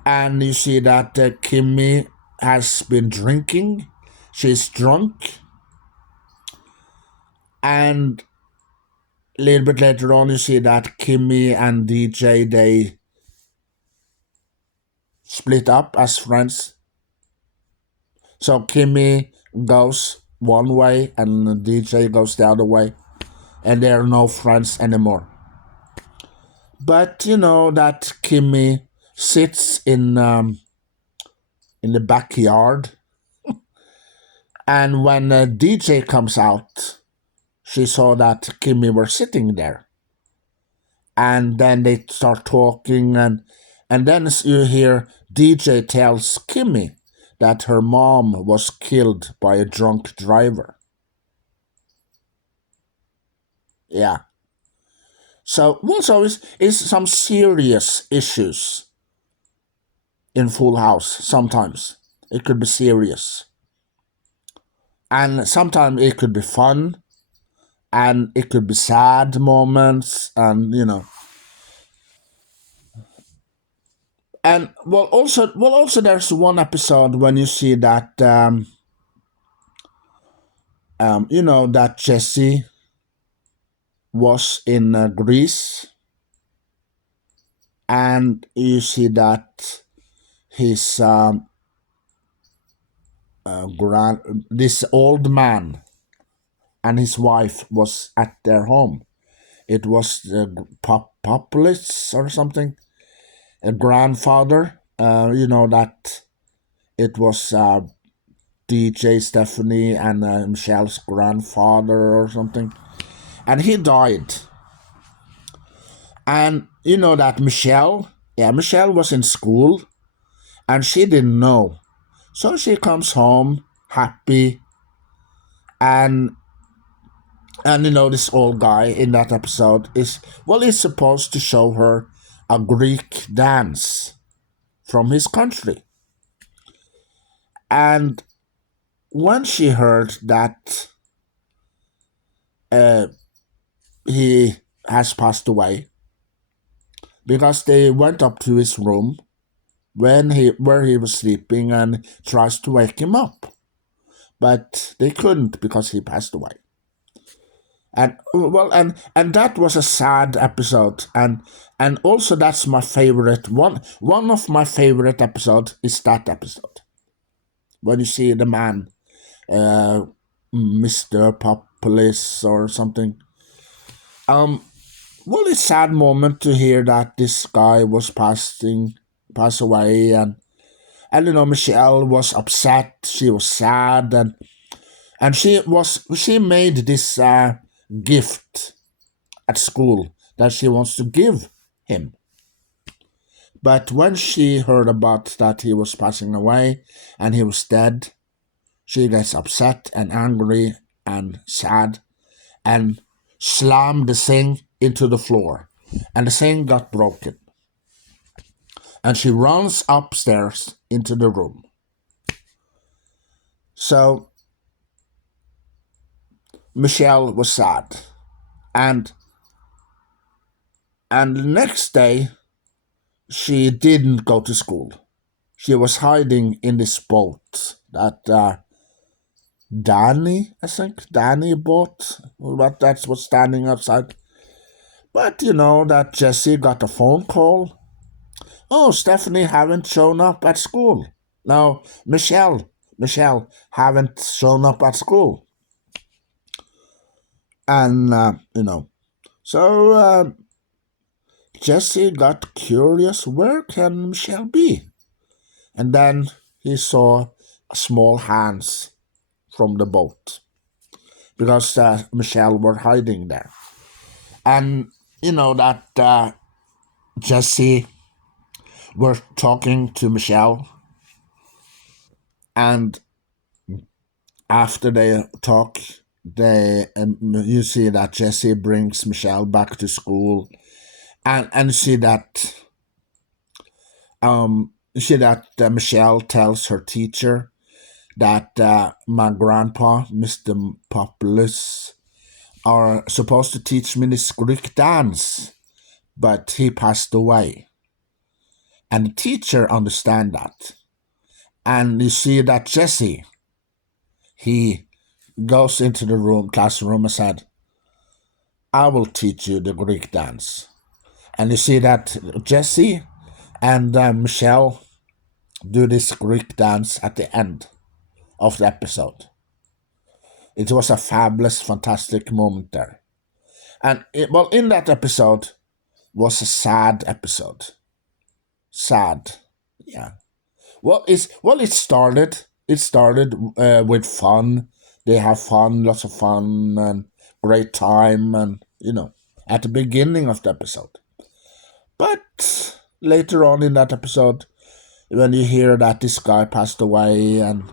and you see that Kimmy has been drinking. She's drunk, and a little bit later on, you see that Kimmy and DJ they split up as friends. So Kimmy goes one way, and DJ goes the other way, and they're no friends anymore. But that Kimmy sits in the backyard, and when DJ comes out, she saw that Kimmy were sitting there, and then they start talking, and then you hear DJ tells Kimmy that her mom was killed by a drunk driver. Yeah. So also is some serious issues in Full House. Sometimes it could be serious, and sometimes it could be fun, and it could be sad moments, and and also there's one episode when you see that that Jesse was in Greece, and you see that his this old man and his wife was at their home. It was Populus or something, a grandfather. That it was DJ Stephanie and Michelle's grandfather or something, and he died. And that Michelle was in school, and she didn't know. So she comes home happy, and And this old guy in that episode is supposed to show her a Greek dance from his country. And when she heard that uh, he has passed away, because they went up to his room where he was sleeping and tries to wake him up, but they couldn't because he passed away. And that was a sad episode, and also that's my favorite one of my favorite episodes is that episode when you see the man, uh, Mr. Populus or something. It's a sad moment to hear that this guy was pass away, and Michelle was upset, she was sad, and she made this gift at school that she wants to give him. But when she heard about that he was passing away and he was dead, she gets upset and angry and sad and slammed the thing into the floor. And the thing got broken. And she runs upstairs into the room. So Michelle was sad. And the next day she didn't go to school. She was hiding in this boat that Danny bought. But that's what's standing outside. But that Jesse got a phone call. Oh, Stephanie haven't shown up at school. No, Michelle haven't shown up at school. And, so Jesse got curious, where can Michelle be? And then he saw small hands from the boat because Michelle were hiding there. And that Jesse were talking to Michelle, and after they talk, you see that Jesse brings Michelle back to school, and you see that Michelle tells her teacher that my grandpa, Mr. Populus, are supposed to teach me this Greek dance, but he passed away. And the teacher understand that. And you see that Jesse, he goes into the classroom and said, I will teach you the Greek dance. And you see that Jesse and Michelle do this Greek dance at the end of the episode. It was a fabulous, fantastic moment there. And in that episode was a sad episode. Sad, yeah. It started. It started with fun. They have fun, lots of fun, and great time, and at the beginning of the episode. But later on in that episode, when you hear that this guy passed away, and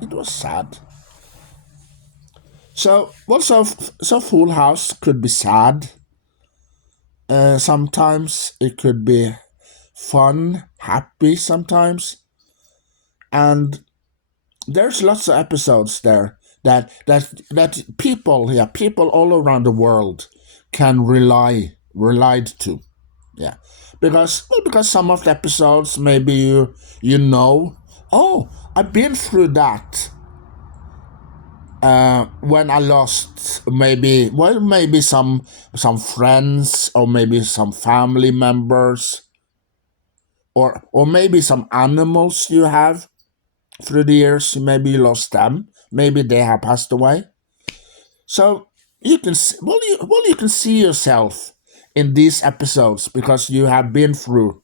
it was sad. So Full House could be sad. Sometimes it could be fun, happy sometimes, and there's lots of episodes there that people all around the world can relied to, yeah, because some of the episodes maybe oh, I've been through that. When I lost maybe some friends or maybe some family members or maybe some animals you have through the years, maybe you lost them, maybe they have passed away. So you can you can see yourself in these episodes because you have been through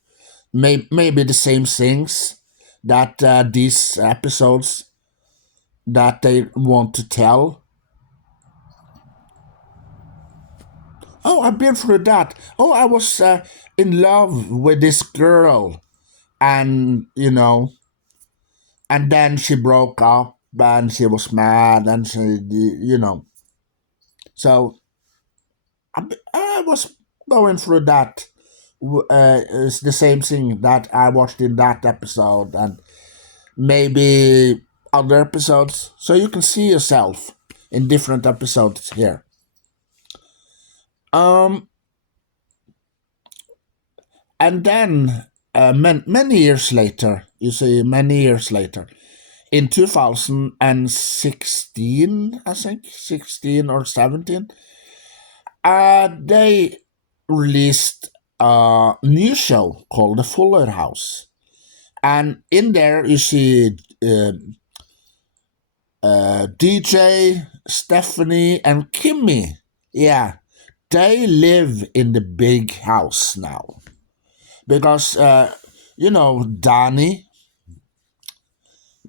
maybe the same things that these episodes that they want to tell. Oh, I've been through that. Oh, I was in love with this girl, and and then she broke up, and she was mad, and she. So I was going through that. It's the same thing that I watched in that episode, and maybe other episodes. So you can see yourself in different episodes here. Um, and then many years later, you see, many years later, in 2016, I think, 16 or 17, they released a new show called The Fuller House. And in there, you see DJ, Stephanie, and Kimmy. Yeah, they live in the big house now. Because, Danny,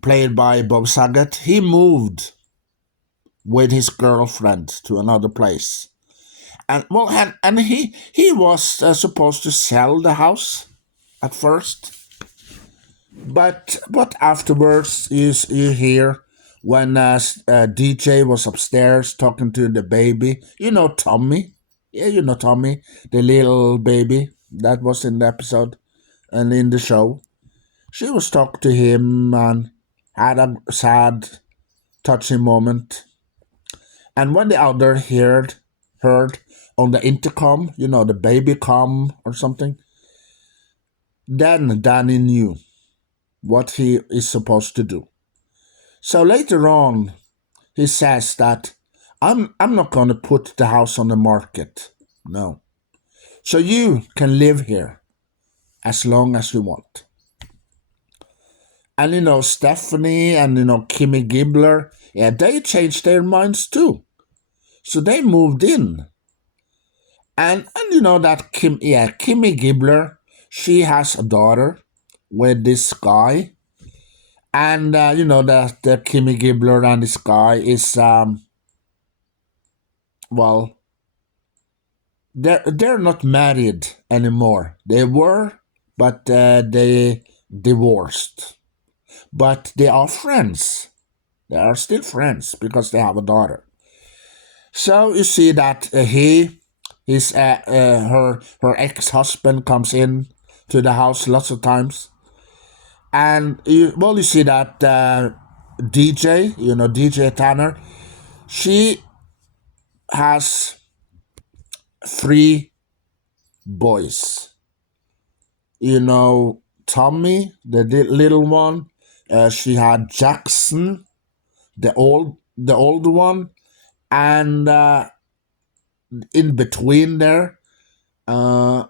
played by Bob Saget, he moved with his girlfriend to another place. And he was supposed to sell the house at first, but afterwards you hear when DJ was upstairs talking to the baby. Tommy. Yeah, Tommy, the little baby that was in the episode and in the show. She was talking to him and had a sad, touching moment. And when the other heard on the intercom, the baby com or something, then Danny knew what he is supposed to do. So later on, he says that I'm not going to put the house on the market. No. So you can live here as long as you want. And Stephanie and Kimmy Gibbler, yeah, they changed their minds too. So they moved in. And that Kimmy Gibbler, she has a daughter with this guy. And that the Kimmy Gibbler and this guy is well, they're not married anymore. They were, but they divorced. But they are friends. They are still friends because they have a daughter. So you see that her ex-husband comes in to the house lots of times, and you see that DJ, DJ Tanner, she has 3 boys. Tommy, the little one. She had Jackson, the old one, and in between there, I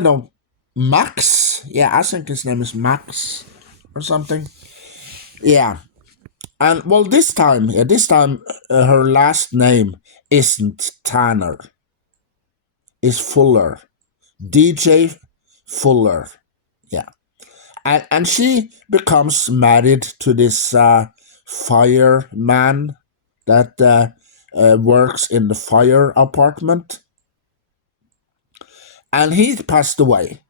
know Max. Yeah, I think his name is Max or something. Yeah, and this time, her last name isn't Tanner. It's Fuller, DJ Fuller. Yeah, and she becomes married to this fireman that works in the fire apartment, and he passed away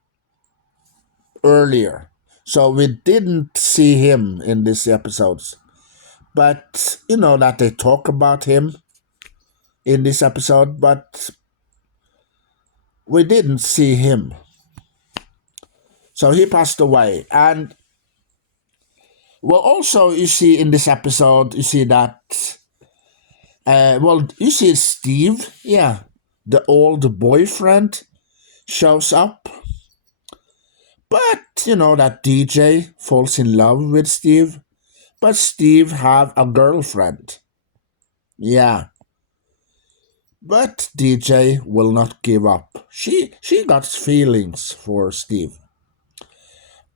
earlier, so we didn't see him in these episodes. But that they talk about him in this episode, but we didn't see him. So he passed away. And also you see in this episode, you see that you see Steve, yeah, the old boyfriend shows up. But that DJ falls in love with Steve, but Steve have a girlfriend. Yeah. But DJ will not give up. She got feelings for Steve.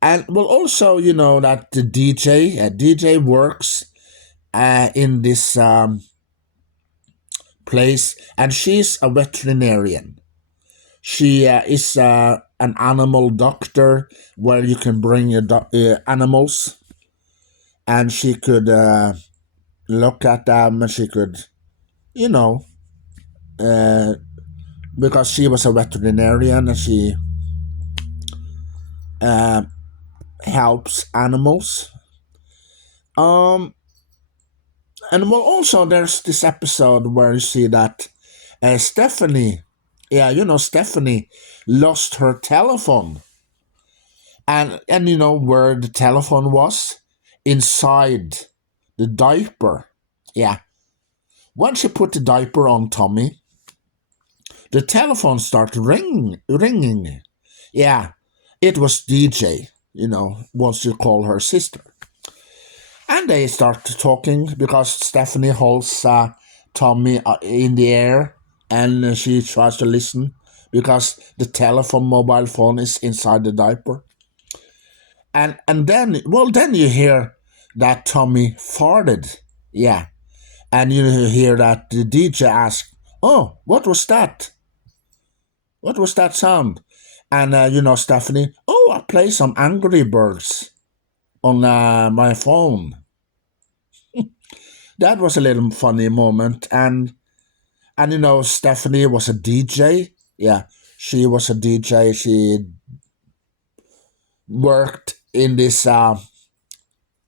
And also, that the DJ works in this place, and she's a veterinarian. She is an animal doctor where you can bring your animals, and she could look at them, and she could, you know, because she was a veterinarian, and she uh, helps animals. Um, And well, also there's this episode where you see that Stephanie, yeah, Stephanie lost her telephone, and you know where the telephone was, inside the diaper. Yeah, when she put the diaper on Tommy, the telephone started ringing. Yeah, it was DJ. Wants to call her sister. And they start talking because Stephanie holds Tommy in the air, and she tries to listen because the mobile phone is inside the diaper. And then you hear that Tommy farted. Yeah. And you hear that the DJ asks, "Oh, what was that? What was that sound?" And Stephanie, "Oh, I play some Angry Birds on my phone." That was a little funny moment, and Stephanie was a DJ. Yeah, she was a DJ. She worked in this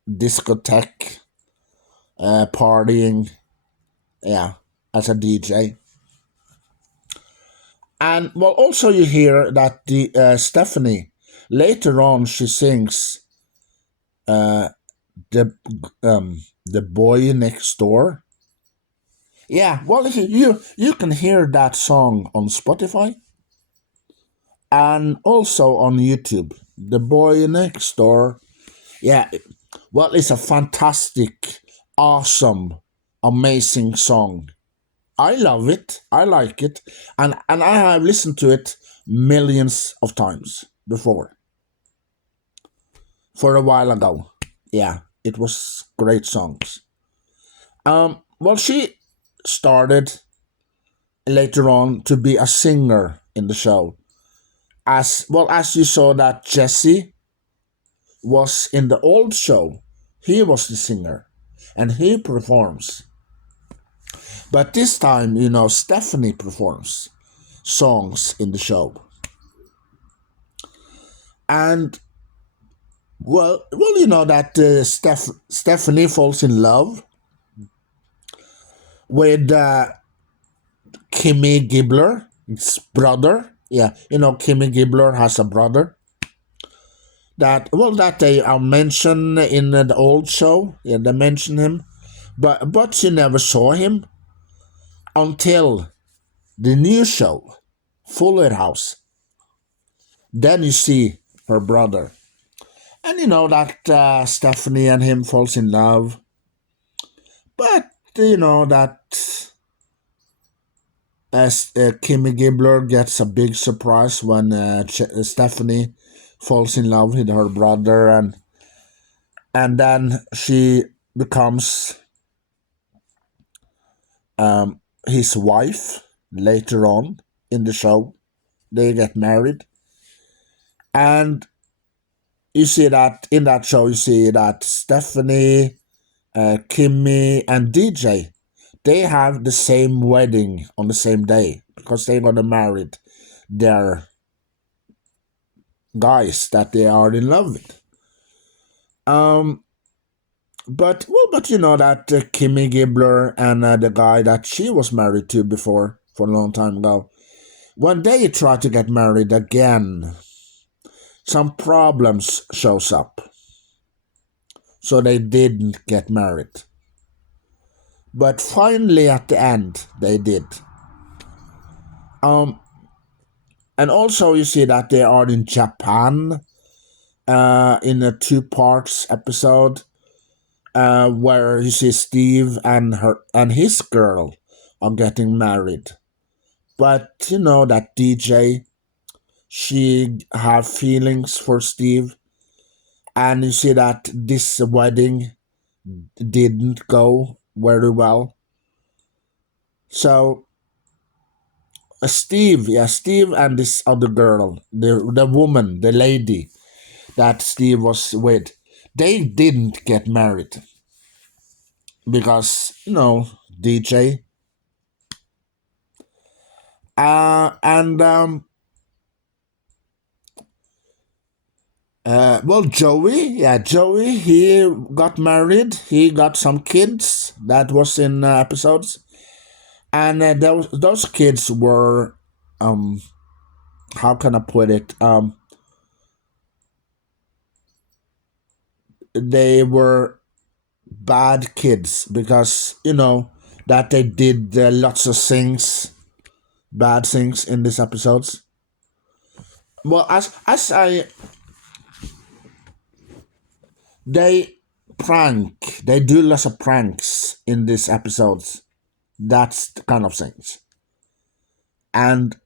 discotheque, partying. Yeah, as a DJ. And well, also you hear that the Stephanie later on she sings the the boy next door. Yeah, well, you can hear that song on Spotify and also on YouTube. The Boy Next Door. Yeah, well, it's a fantastic, awesome, amazing song. I love it. I like it, and I have listened to it millions of times before. For a while ago, yeah, it was great songs. Well, she started later on to be a singer in the show. As you saw that Jesse was in the old show, he was the singer, and he performs. But this time, Stephanie performs songs in the show. And you know that Stephanie falls in love with Kimmy Gibbler, his brother. Yeah, Kimmy Gibbler has a brother that they are mentioned in the old show. Yeah, they mention him, but she never saw him until the new show, Fuller House. Then you see her brother, and you know that Stephanie and him falls in love, but you know that as Kimmy Gibbler gets a big surprise when Stephanie falls in love with her brother, and then she becomes his wife later on in the show. They get married, and you see that in that show, you see that Stephanie, Kimmy, and DJ, they have the same wedding on the same day because they're gonna marry their guys that they are in love with. But you know that Kimmy Gibbler and the guy that she was married to before for a long time ago, when they try to get married again, some problems shows up. So they didn't get married. But finally at the end they did. And also you see that they are in Japan in a 2 parts episode where you see Steve and his girl are getting married. But you know that DJ, she have feelings for Steve, and you see that this wedding didn't go very well. So Steve and this other girl, the woman, the lady that Steve was with, they didn't get married because DJ. And Joey, he got married. He got some kids, that was in episodes, and those kids were, um, how can I put it? They were bad kids because that they did lots of things, bad things in these episodes. Well, as I they they do lots of pranks in these episodes. That's the kind of things. And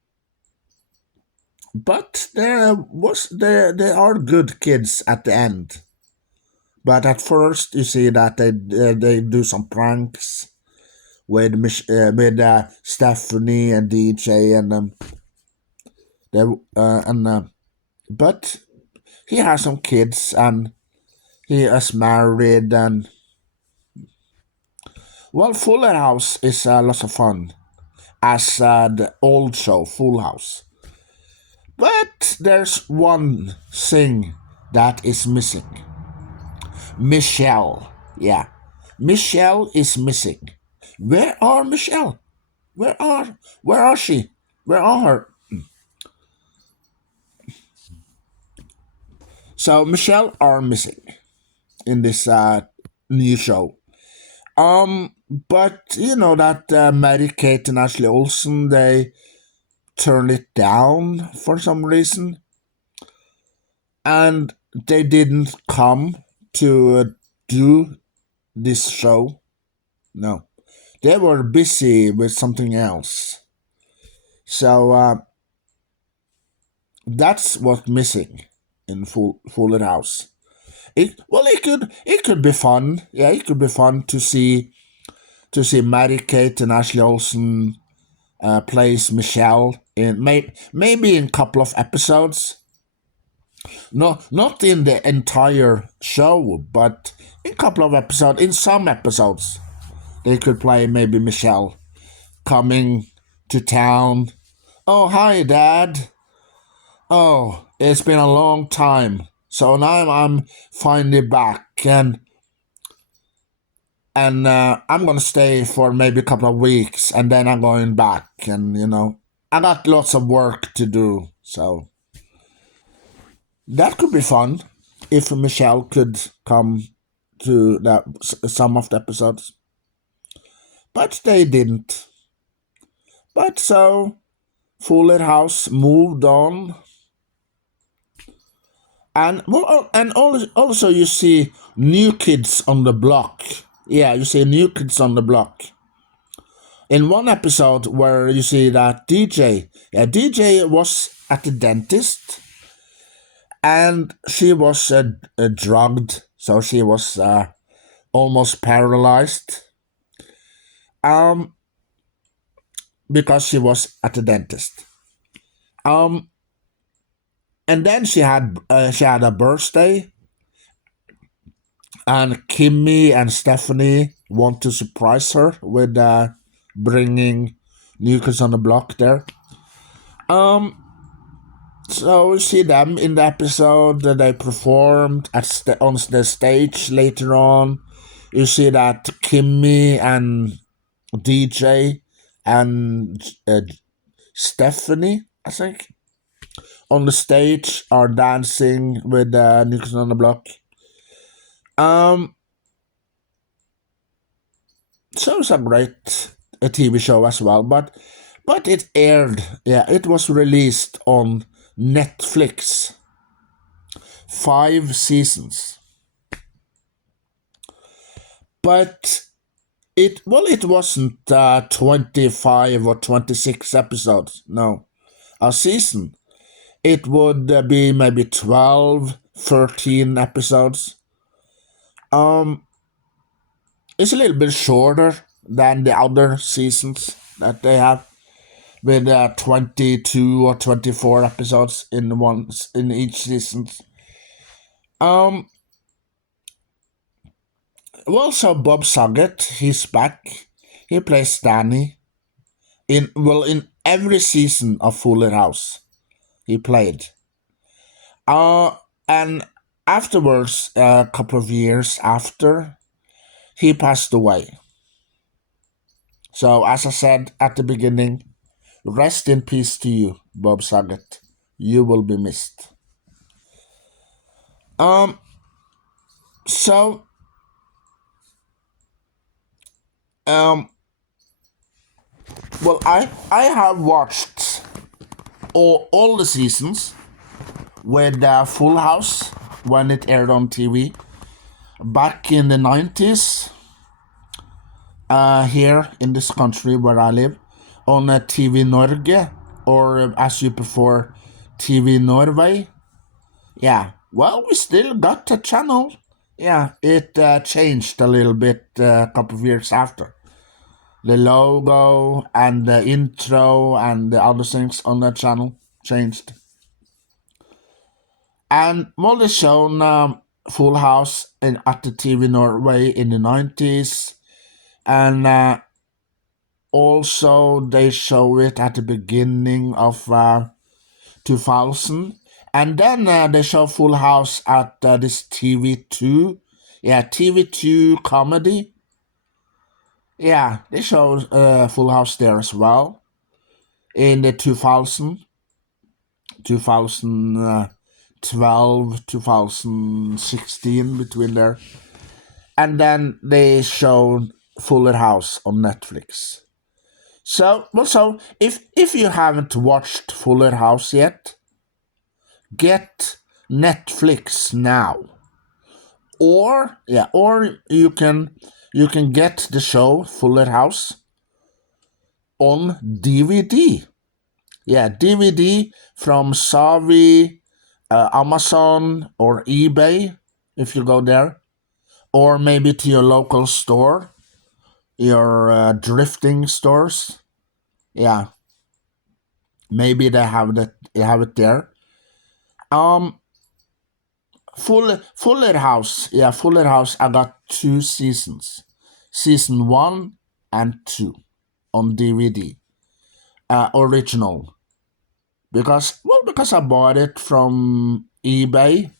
but there are good kids at the end. But at first, you see that they do some pranks with Stephanie and DJ and they and but he has some kids and he is married and well, Fuller House is lots of fun as the old show Full House. But there's one thing that is missing. Michelle. Yeah. Michelle is missing. Where are Michelle? Where are she? Where are her? So Michelle are missing in this new show. But you know that Mary Kate and Ashley Olsen, they turned it down for some reason, and they didn't come to do this show. No, they were busy with something else. So that's what's missing in Fuller House. It could be fun. Yeah, it could be fun to see Mary Kate and Ashley Olsen plays Michelle in maybe in a couple of episodes. No, not in the entire show, but in a couple of episodes. In some episodes, they could play maybe Michelle coming to town. Oh, hi, Dad. Oh, it's been a long time. So now I'm finally back, and I'm gonna stay for maybe a couple of weeks, and then I'm going back, and I got lots of work to do, so that could be fun if Michelle could come to some of the episodes, but they didn't. But so Fuller House moved on, and also you see New Kids on the Block. Yeah, you see New Kids on the Block. In one episode where you see that DJ was at the dentist, and she was drugged, so she was almost paralyzed, um, because she was at the dentist. Um, and then she had a birthday, and Kimmy and Stephanie want to surprise her with bringing New Kids on the Block there. So we see them in the episode that they performed on the stage later on. You see that Kimmy and DJ and Stephanie, I think, on the stage are dancing with New Kids on the Block. So it's a great TV show as well, but it aired. Yeah, it was released on Netflix. 5 seasons. But it wasn't 25 or 26 episodes. No, a season. It would be maybe 12, 13 episodes. It's a little bit shorter than the other seasons that they have, with 22 or 24 episodes in each season. Also, Bob Saget, he's back. He plays Danny in every season of Fuller House. He played. And afterwards, a couple of years after, he passed away. So, as I said at the beginning, rest in peace to you, Bob Saget. You will be missed. Um. So, um. Well, I have watched all the seasons with Full House when it aired on TV back in the 90s. Here in this country where I live, on TV Norge, or as you prefer, TV Norway. Yeah, well, we still got the channel. Yeah, it changed a little bit a couple of years after. The logo and the intro and the other things on that channel changed. And well, they shown Full House at the TV Norway in the 90s. And also, they show it at the beginning of 2000. And then they show Full House at this TV2. Yeah, TV2 comedy. Yeah, they show Full House there as well. In the 2012, 2016, between there. And then they showed Fuller House on Netflix. So, if you haven't watched Fuller House yet, get Netflix now, or you can get the show Fuller House on DVD. Yeah, DVD from Savi, Amazon, or eBay if you go there, or maybe to your local store, your drifting stores. Yeah, maybe they have it there. Fuller House. Yeah, Fuller House. I got 2 seasons, season 1 and 2, on DVD, original. Because I bought it from eBay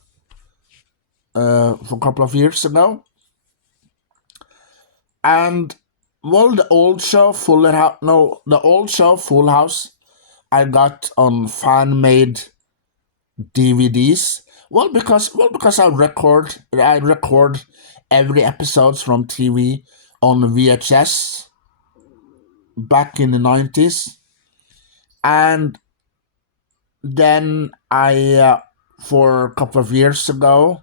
for a couple of years ago, and well, the old show Full House, I got on fan made DVDs. Because I record every episodes from TV on VHS back in the 90s, and then I for a couple of years ago,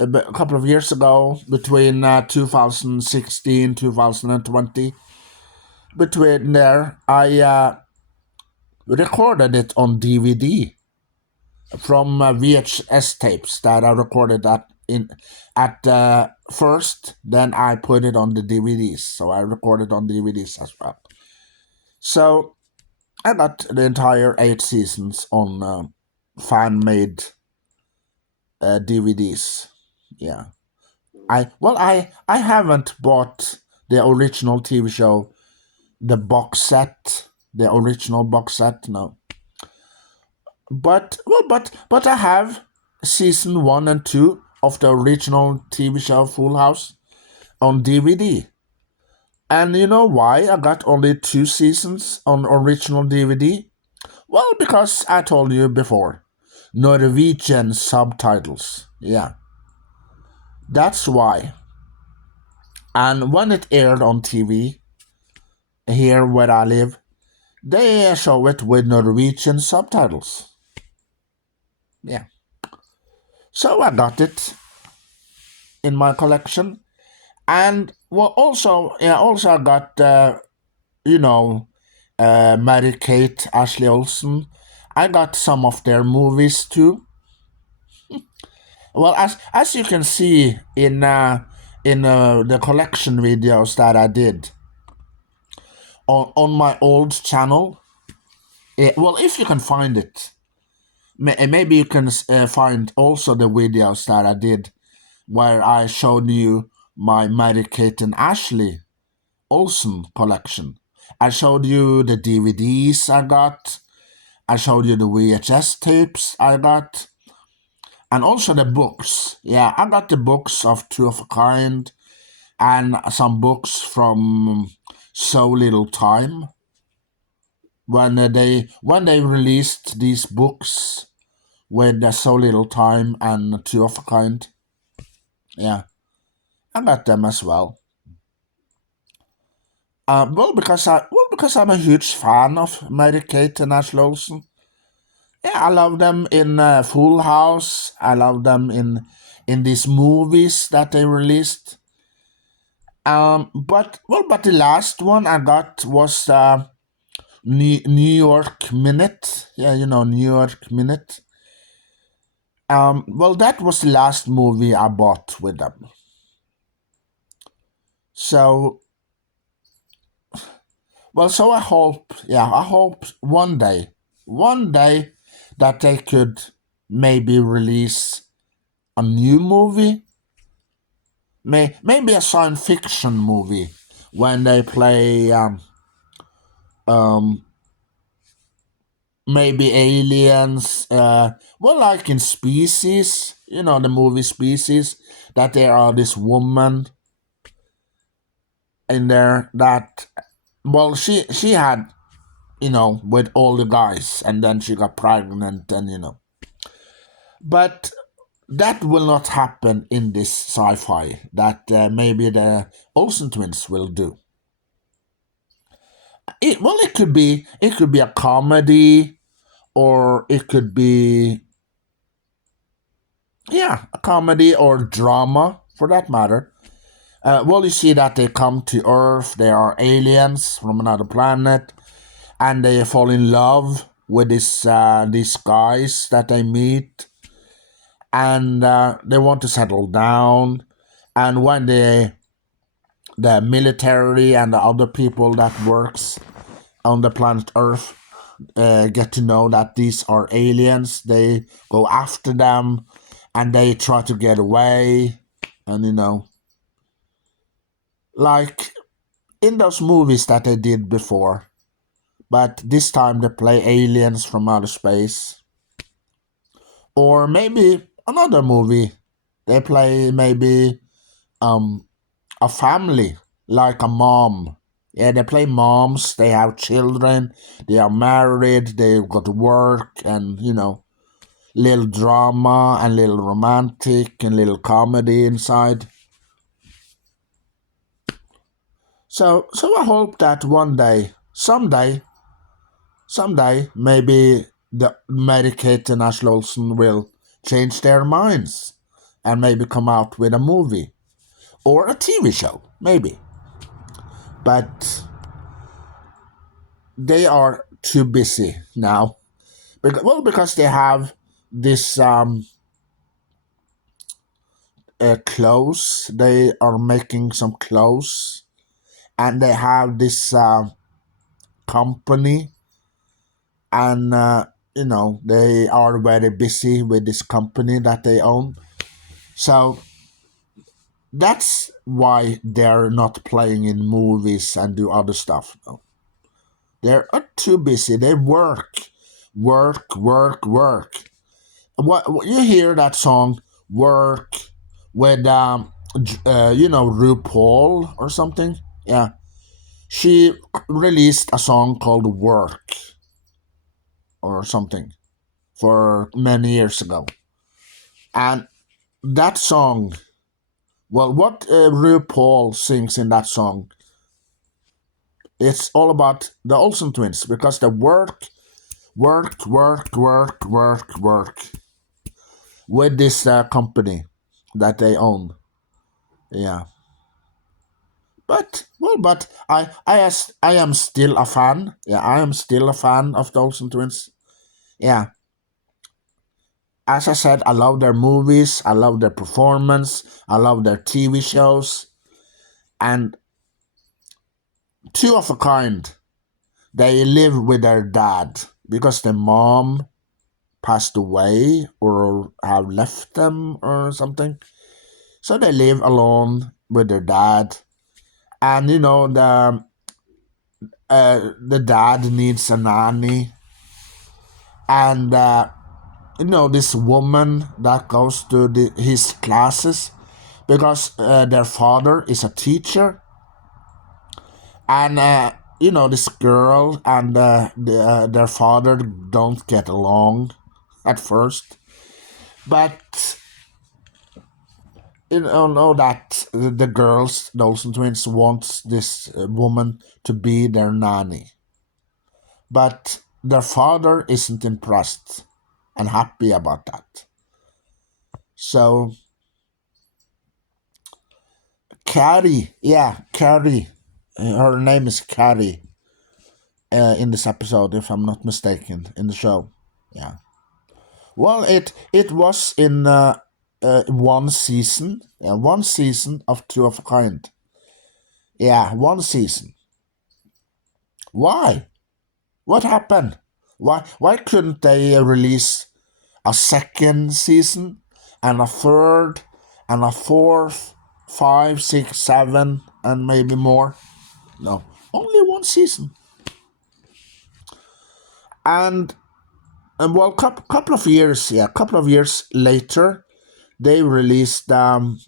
a couple of years ago, between 2016 2020, between there, I recorded it on DVD from VHS tapes that I recorded at first. Then I put it on the DVDs, so I recorded on DVDs as well. So I got the entire 8 seasons on fan-made DVDs. Yeah, I haven't bought the original TV show, the original box set, no. But I have season 1 and 2 of the original TV show Full House on DVD. And you know why I got only 2 seasons on original DVD? Well, because I told you before, Norwegian subtitles. Yeah, that's why. And when it aired on TV, here where I live, they show it with Norwegian subtitles. Yeah. So I got it in my collection. And well, also I got Mary Kate, Ashley Olsen. I got some of their movies too. Well, as you can see in the collection videos that I did on my old channel. Well, if you can find it, maybe you can find also the videos that I did where I showed you my Mary Kate and Ashley Olsen collection. I showed you the DVDs I got. I showed you the VHS tapes I got. And also the books. Yeah, I got the books of Two of a Kind and some books from So Little Time. When they released these books with So Little Time and Two of a Kind, yeah, I got them as well. Because I'm a huge fan of Mary Kate and Ashley Olsen. Yeah, I love them in Full House. I love them in these movies that they released. But the last one I got was New York Minute. Yeah, New York Minute. That was the last movie I bought with them. So, so I hope one day that they could maybe release a new movie, maybe a science fiction movie when they play um, maybe aliens, like in Species, the movie Species, that there are this woman in there that, she had, with all the guys, and then she got pregnant, and but that will not happen in this sci-fi that maybe the Olsen twins will do. It could be a comedy, or it could be, yeah, a comedy or drama for that matter. You see that they come to Earth, they are aliens from another planet, and they fall in love with these guys that they meet, and they want to settle down. And when the military and the other people that works on the planet Earth get to know that these are aliens, they go after them, and they try to get away, and like in those movies that they did before, but this time they play aliens from outer space. Or maybe another movie, they play maybe a family, like a mom. Yeah, they play moms, they have children, they are married, they've got work, and little drama and little romantic and little comedy inside. So I hope that one day, someday, maybe the Mary-Kate and Ashley Olsen will change their minds and maybe come out with a movie or a TV show, maybe. But they are too busy now. Because they have this clothes. They are making some clothes, and they have this company, and they are very busy with this company that they own. So that's why they're not playing in movies and do other stuff. No. They're too busy. They work, work, work, work. What you hear that song "Work" with RuPaul or something? Yeah, she released a song called "Work" or something for many years ago, and that song. What RuPaul sings in that song, it's all about the Olsen twins, because they work, work, work, work, work, work with this company that they own. Yeah, but I am still a fan. Yeah, I am still a fan of the Olsen twins. Yeah, as I said, I love their movies, I love their performance, I love their TV shows, and Two of a Kind. They live with their dad because their mom passed away or have left them or something. So they live alone with their dad, and the dad needs a nanny, and this woman that goes to his classes, because their father is a teacher, and this girl and their father don't get along at first, but know that the girls, the Olsen twins, wants this woman to be their nanny, but their father isn't impressed and happy about that. So Carrie, her name is Carrie in this episode, if I'm not mistaken, in the show. Yeah. Well, it was in one season, of Two of a Kind. Yeah, one season. Why? What happened? Why couldn't they release a second season and a third and a fourth, five, six, seven, and maybe more? No, only one season. And well, couple of years later, they released a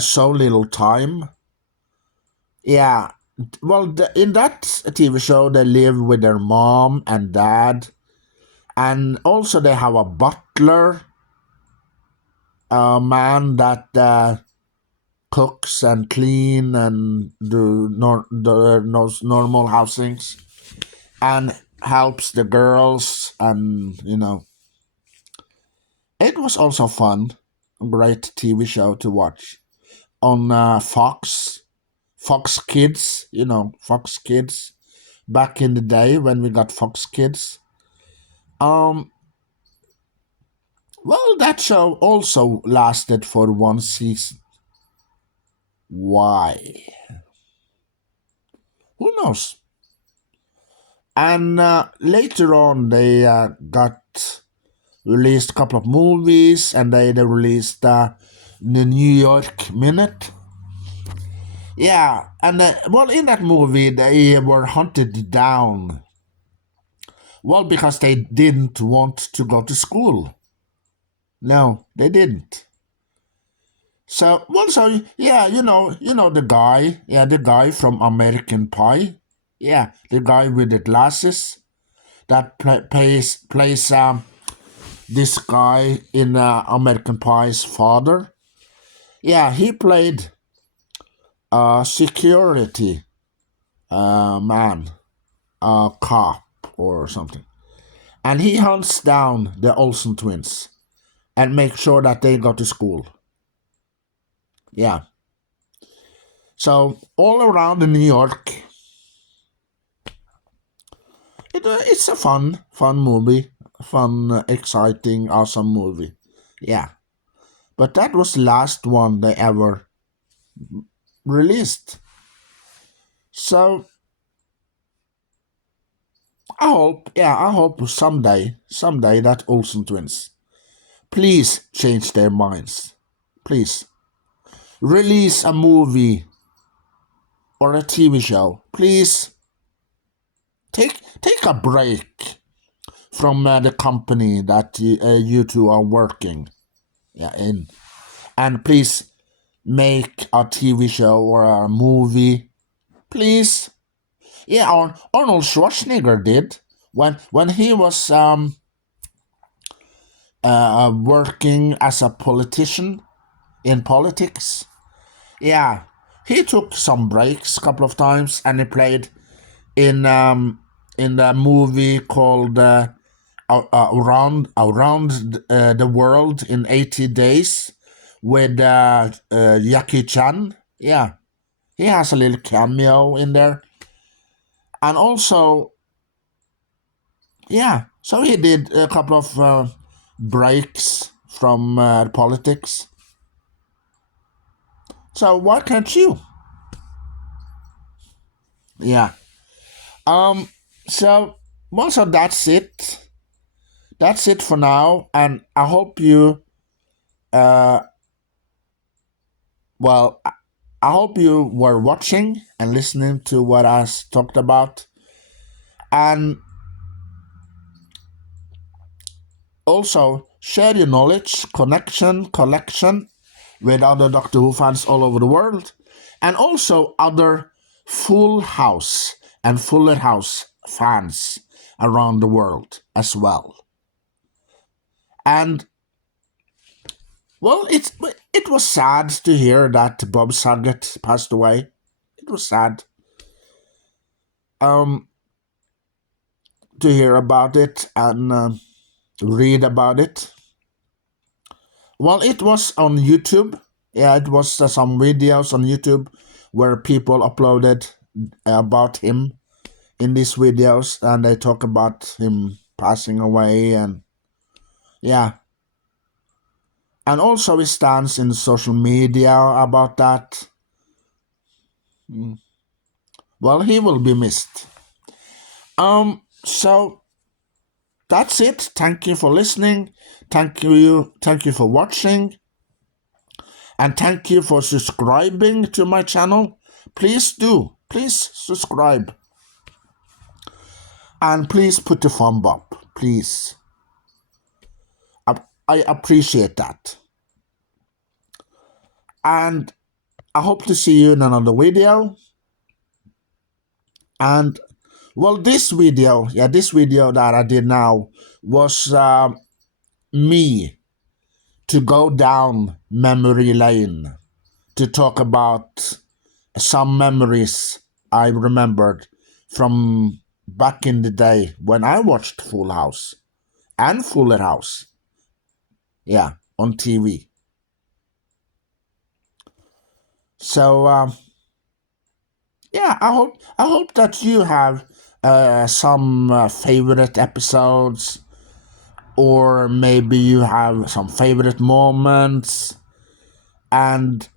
So Little Time. Yeah, well, in that TV show, they live with their mom and dad, and also they have a butler, a man that cooks and clean and do those normal housings, and helps the girls, and it was also fun, great TV show to watch on Fox Kids, Fox Kids, back in the day when we got Fox Kids. Um, well, that show also lasted for one season. Why? Who knows? And later on, they got released a couple of movies, and they released the New York Minute. Yeah, and well, in that movie, they were hunted down. Well, because they didn't want to go to school. No, they didn't. So, well, so yeah, the guy, the guy from American Pie, yeah, the guy with the glasses that plays this guy in American Pie's father. Yeah, he played a security man, a cop or something, and he hunts down the Olsen twins and makes sure that they go to school. Yeah. So all around in New York, it's a fun movie, fun, exciting, awesome movie. Yeah. But that was the last one they ever released. So I hope someday that Olsen twins, please change their minds. Please release a movie or a TV show. Please take a break from the company that you two are working in, and please make a TV show or a movie, please. Yeah, Arnold Schwarzenegger did when he was working as a politician in politics. Yeah, he took some breaks a couple of times, and he played in the movie called around the world in 80 days with Jackie Chan. Yeah, he has a little cameo in there, and also so he did a couple of breaks from politics. So why can't you? Yeah. So so that's it. That's it for now, and I hope you uh well I hope you were watching and listening to what I talked about, and also share your knowledge, connection, collection, with other Doctor Who fans all over the world, and also other Full House and Fuller House fans around the world as well. And well, it was sad to hear that Bob Saget passed away. It was sad to hear about it and read about it. Well, it was on YouTube. Yeah, it was some videos on YouTube where people uploaded about him in these videos, and they talk about him passing away, and yeah, and also his stance in social media about that. Well, he will be missed. So that's it. Thank you for listening. Thank you for watching. And thank you for subscribing to my channel. Please do. Please subscribe. And please put a thumb up. Please. I appreciate that. And I hope to see you in another video. And well, this video that I did now was me to go down memory lane to talk about some memories I remembered from back in the day when I watched Full House and Fuller House. Yeah, on TV. So yeah, I hope that you have some favorite episodes, or maybe you have some favorite moments and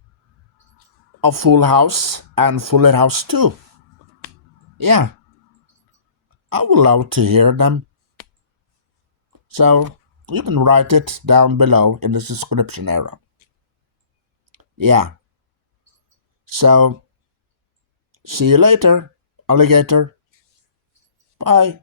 of Full House and Fuller House too. Yeah, I would love to hear them. So you can write it down below in the description area. Yeah. So see you later, alligator. Bye.